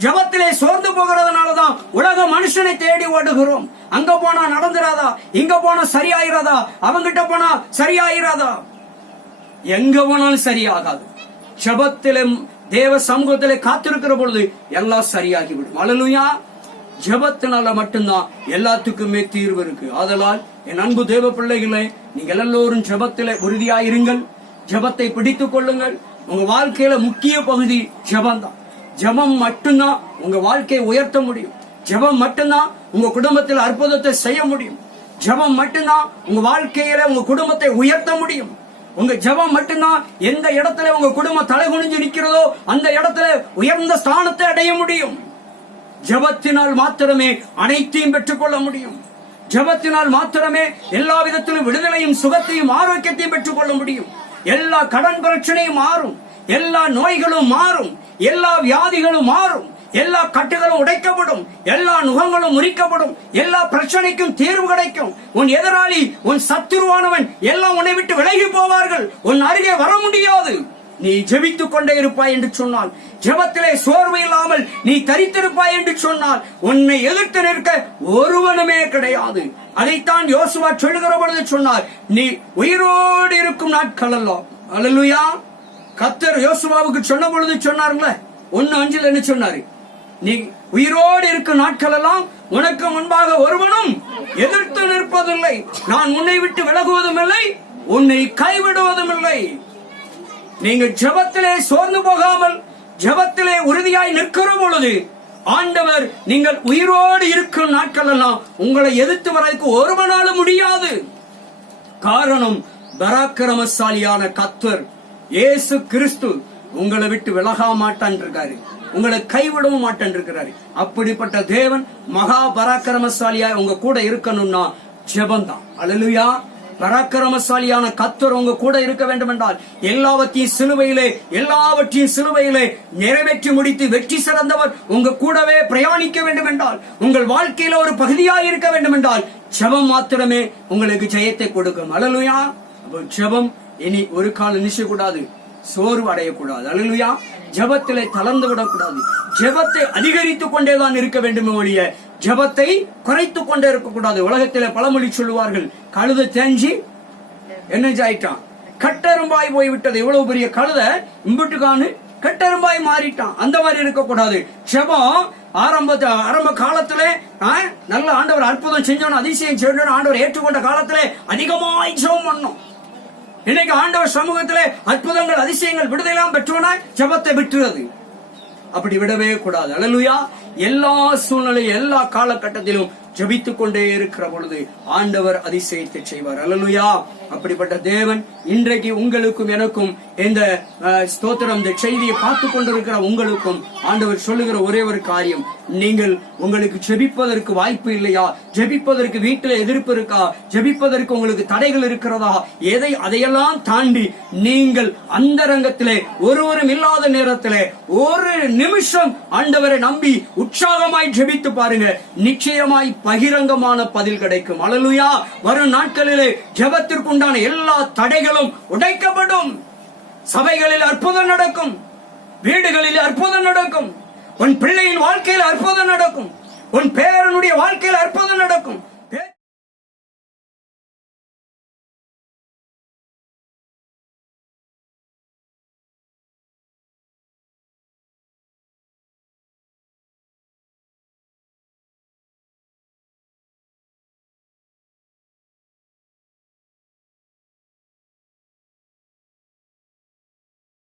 ஜெபத்திலே சோர்ந்து போகிறதுனாலதான் உலக மனுஷனை தேடி ஓடுகிறோம். அங்க போனா நடந்துராதா, இங்க போனா சரியாயிராதா, அவங்கிட்ட போனா சரியாயிராதா, எங்க போனாலும் சரியாகாது. ஜெபத்திலே தேவ சமூகத்திலே காத்திருக்கிற பொழுது எல்லாம் சரியாகிவிடும். அல்லேலூயா. ஜெபத்தினால மட்டும்தான் எல்லாத்துக்குமே தீர்வு இருக்கு. ஆதலால் என் அன்பு தேவ பிள்ளைகளே, நீங்கள் எல்லோரும் ஜெபத்திலே உறுதியாயிருங்கள். ஜெபத்தை பிடித்துக் கொள்ளுங்கள். உங்க வாழ்க்கையில முக்கிய பகுதி ஜெபம் தான். ஜெபம் மட்டும்தான் உங்க வாழ்க்கையை உயர்த்த முடியும். ஜெபம் மட்டும்தான் உங்க குடும்பத்தில் அற்புதத்தை செய்ய முடியும். ஜெபம் மட்டும்தான் உங்க வாழ்க்கையில உங்க குடும்பத்தை உயர்த்த முடியும். உங்க ஜெபம் மட்டும்தான் எந்த இடத்துல உங்க குடும்பம் தலை குனிஞ்சு நிற்கிறதோ அந்த இடத்துல உயர்ந்த ஸ்தானத்தை அடைய முடியும். ஜெபத்தினால் மாத்திரமே அனைத்தையும் பெற்றுக் கொள்ள முடியும். ஜெபத்தினால் மாத்திரமே எல்லா விதத்திலும் விடுதலையும் சுகத்தையும் ஆரோக்கியத்தையும் பெற்றுக் கொள்ள முடியும். எல்லா கடன் பிரச்சனையும் மாறும், எல்லா நோய்களும் மாறும், எல்லா வியாதிகளும் மாறும், எல்லா கட்டுகளும் உடைக்கப்படும், எல்லா நுகங்களும் முறிக்கப்படும், எல்லா பிரச்சனைக்கும் தீர்வு கிடைக்கும். உன் எதிராளி, உன் சத்துருவானவன் எல்லாம் உன்னை விட்டு விலகி போவார்கள். உன் அருகே வர முடியாது. நீ ஜெபித்துக் கொண்டே இருப்பாய் என்று சொன்னால், ஜெபத்திலே சோர்வு இல்லாமல் நீ தரித்திருப்பாய் என்று சொன்னால், உன்னை எதிர்த்து நிற்க ஒருவனுமே கிடையாது. அதைத்தான் யோசுவா சொல்லுகிற பொழுது சொன்னார், நீ உயிரோடு இருக்கும் நாட்கள் எல்லாம். அல்லேலூயா. கர்த்தர் யோசுவாவுக்கு சொன்ன பொழுது சொன்னார்ல, 1:5 என்ன சொன்னாரு? நீ உயிரோடு இருக்கும் நாட்கள் எல்லாம் உனக்கு முன்பாக ஒருவனும் எதிர்த்து நிற்பதில்லை, நான் உன்னை விட்டு விலகுவதும் இல்லை, உன்னை கைவிடுவதும் இல்லை. நீங்கள் ஜெபத்திலே சோர்ந்து போகாமல் ஜெபத்திலே உறுதியாய் நிற்கிற பொழுது ஆண்டவர் நீங்கள் உயிரோடு இருக்கும் நாட்கள் எல்லாம் உங்களை எதிர்த்து வரக்கு ஒருவனாலும் முடியாது. காரணம், பராக்கிரமசாலியான கர்த்தர் இயேசு கிறிஸ்து உங்களை விட்டு விலக மாட்டான் இருக்காரு, உங்களை கைவிடவும் மாட்டான் இருக்கிறாரு. அப்படிப்பட்ட தேவன் மகா பராக்கிரமசாலியா உங்க கூட இருக்கணும்னா ஜெபம்தான். அல்லேலூயா. பராக்கிரமசாலியான கர்த்தர் உங்க கூட இருக்க வேண்டும் என்றால் எல்லாவற்றையும் சிலுவையிலே நிறைவேற்றி முடித்து வெற்றி சிறந்தவர் உங்க கூடவே பிரயாணிக்க வேண்டும் என்றால், உங்கள் வாழ்க்கையில ஒரு பகுதியாக இருக்க வேண்டும் என்றால் ஜெபம் மாத்திரமே உங்களுக்கு ஜெயத்தை கொடுக்கும். அல்லேலூயா. ஜெபம் இனி ஒரு காலம் நிச்சயக்கூடாது, சோர்வு அடையக்கூடாது. அல்லேலூயா. ஜெபத்திலே தளர்ந்து விடக்கூடாது. ஜெபத்தை அதிகரித்துக் கொண்டேதான் இருக்க வேண்டும் ஒழிய ஜெபத்தை குறைத்துக் கொண்டே இருக்கக்கூடாது. உலகத்திலே பழமொழி சொல்லுவார்கள், கழுதை தேஞ்சி என்ன ஆயிட்டான், கட்டெரும்பாய் போய்விட்டது. இவ்வளவு பெரிய கழுதை இம்புட்டுக்கானு கட்டெரும்பாய் மாறிட்டான். அந்த மாதிரி இருக்கக்கூடாது. ஜெபம் ஆரம்ப காலத்திலே நல்ல ஆண்டவர் அற்புதம் செஞ்சோம், அதிசயம் செஞ்சோம், ஆண்டவர் ஏற்றுக்கொண்ட காலத்திலே அதிகமாய் ஜெபம் பண்ணோம். இன்னைக்கு ஆண்டவர் சமூகத்திலே அற்புதங்கள் அதிசயங்கள் விடுதலாம் பெற்றோனா ஜெபத்தை விட்டுறது. அப்படி விடவே கூடாது. அல்லேலூயா. எல்லா சூழ்நிலையும் எல்லா காலகட்டத்திலும் ஜெபித்துக் கொண்டே இருக்கிற பொழுது ஆண்டவர் அதிசயத்தை செய்வார். அல்லேலூயா. அப்படிப்பட்ட தேவன் இன்றைக்கு உங்களுக்கும் எனக்கும் இந்த ஸ்தோத்திரம், இந்த செய்தியை பார்த்து கொண்டிருக்கிற உங்களுக்கும் ஆண்டவர் சொல்லுகிற ஒரே ஒரு காரியம், நீங்கள் உங்களுக்கு ஜெபிப்பதற்கு வாய்ப்பு இல்லையா, ஜெபிப்பதற்கு வீட்டில் எதிர்ப்பு இருக்கா, ஜெபிப்பதற்கு உங்களுக்கு தடைகள் இருக்கிறதா, அதையெல்லாம் தாண்டி நீங்கள் அந்தரங்கத்திலே ஒருவரும் இல்லாத நேரத்திலே ஒரு நிமிஷம் ஆண்டவரை நம்பி உற்சாகமாய் ஜெபித்து பாருங்க, நிச்சயமாய் பகிரங்கமான பதில் கிடைக்கும். அல்லேலூயா. வரும் நாட்களிலே ஜெபத்திற்குண்டான எல்லா தடைகளும் உடைக்கப்படும். சபைகளில் அற்புதம் நடக்கும், வீடுகளில் அற்புதம் நடக்கும், உன் பிள்ளையின் வாழ்க்கையில் அற்புதம் நடக்கும், உன் பேரனுடைய வாழ்க்கையில் அற்புதம் நடக்கும்.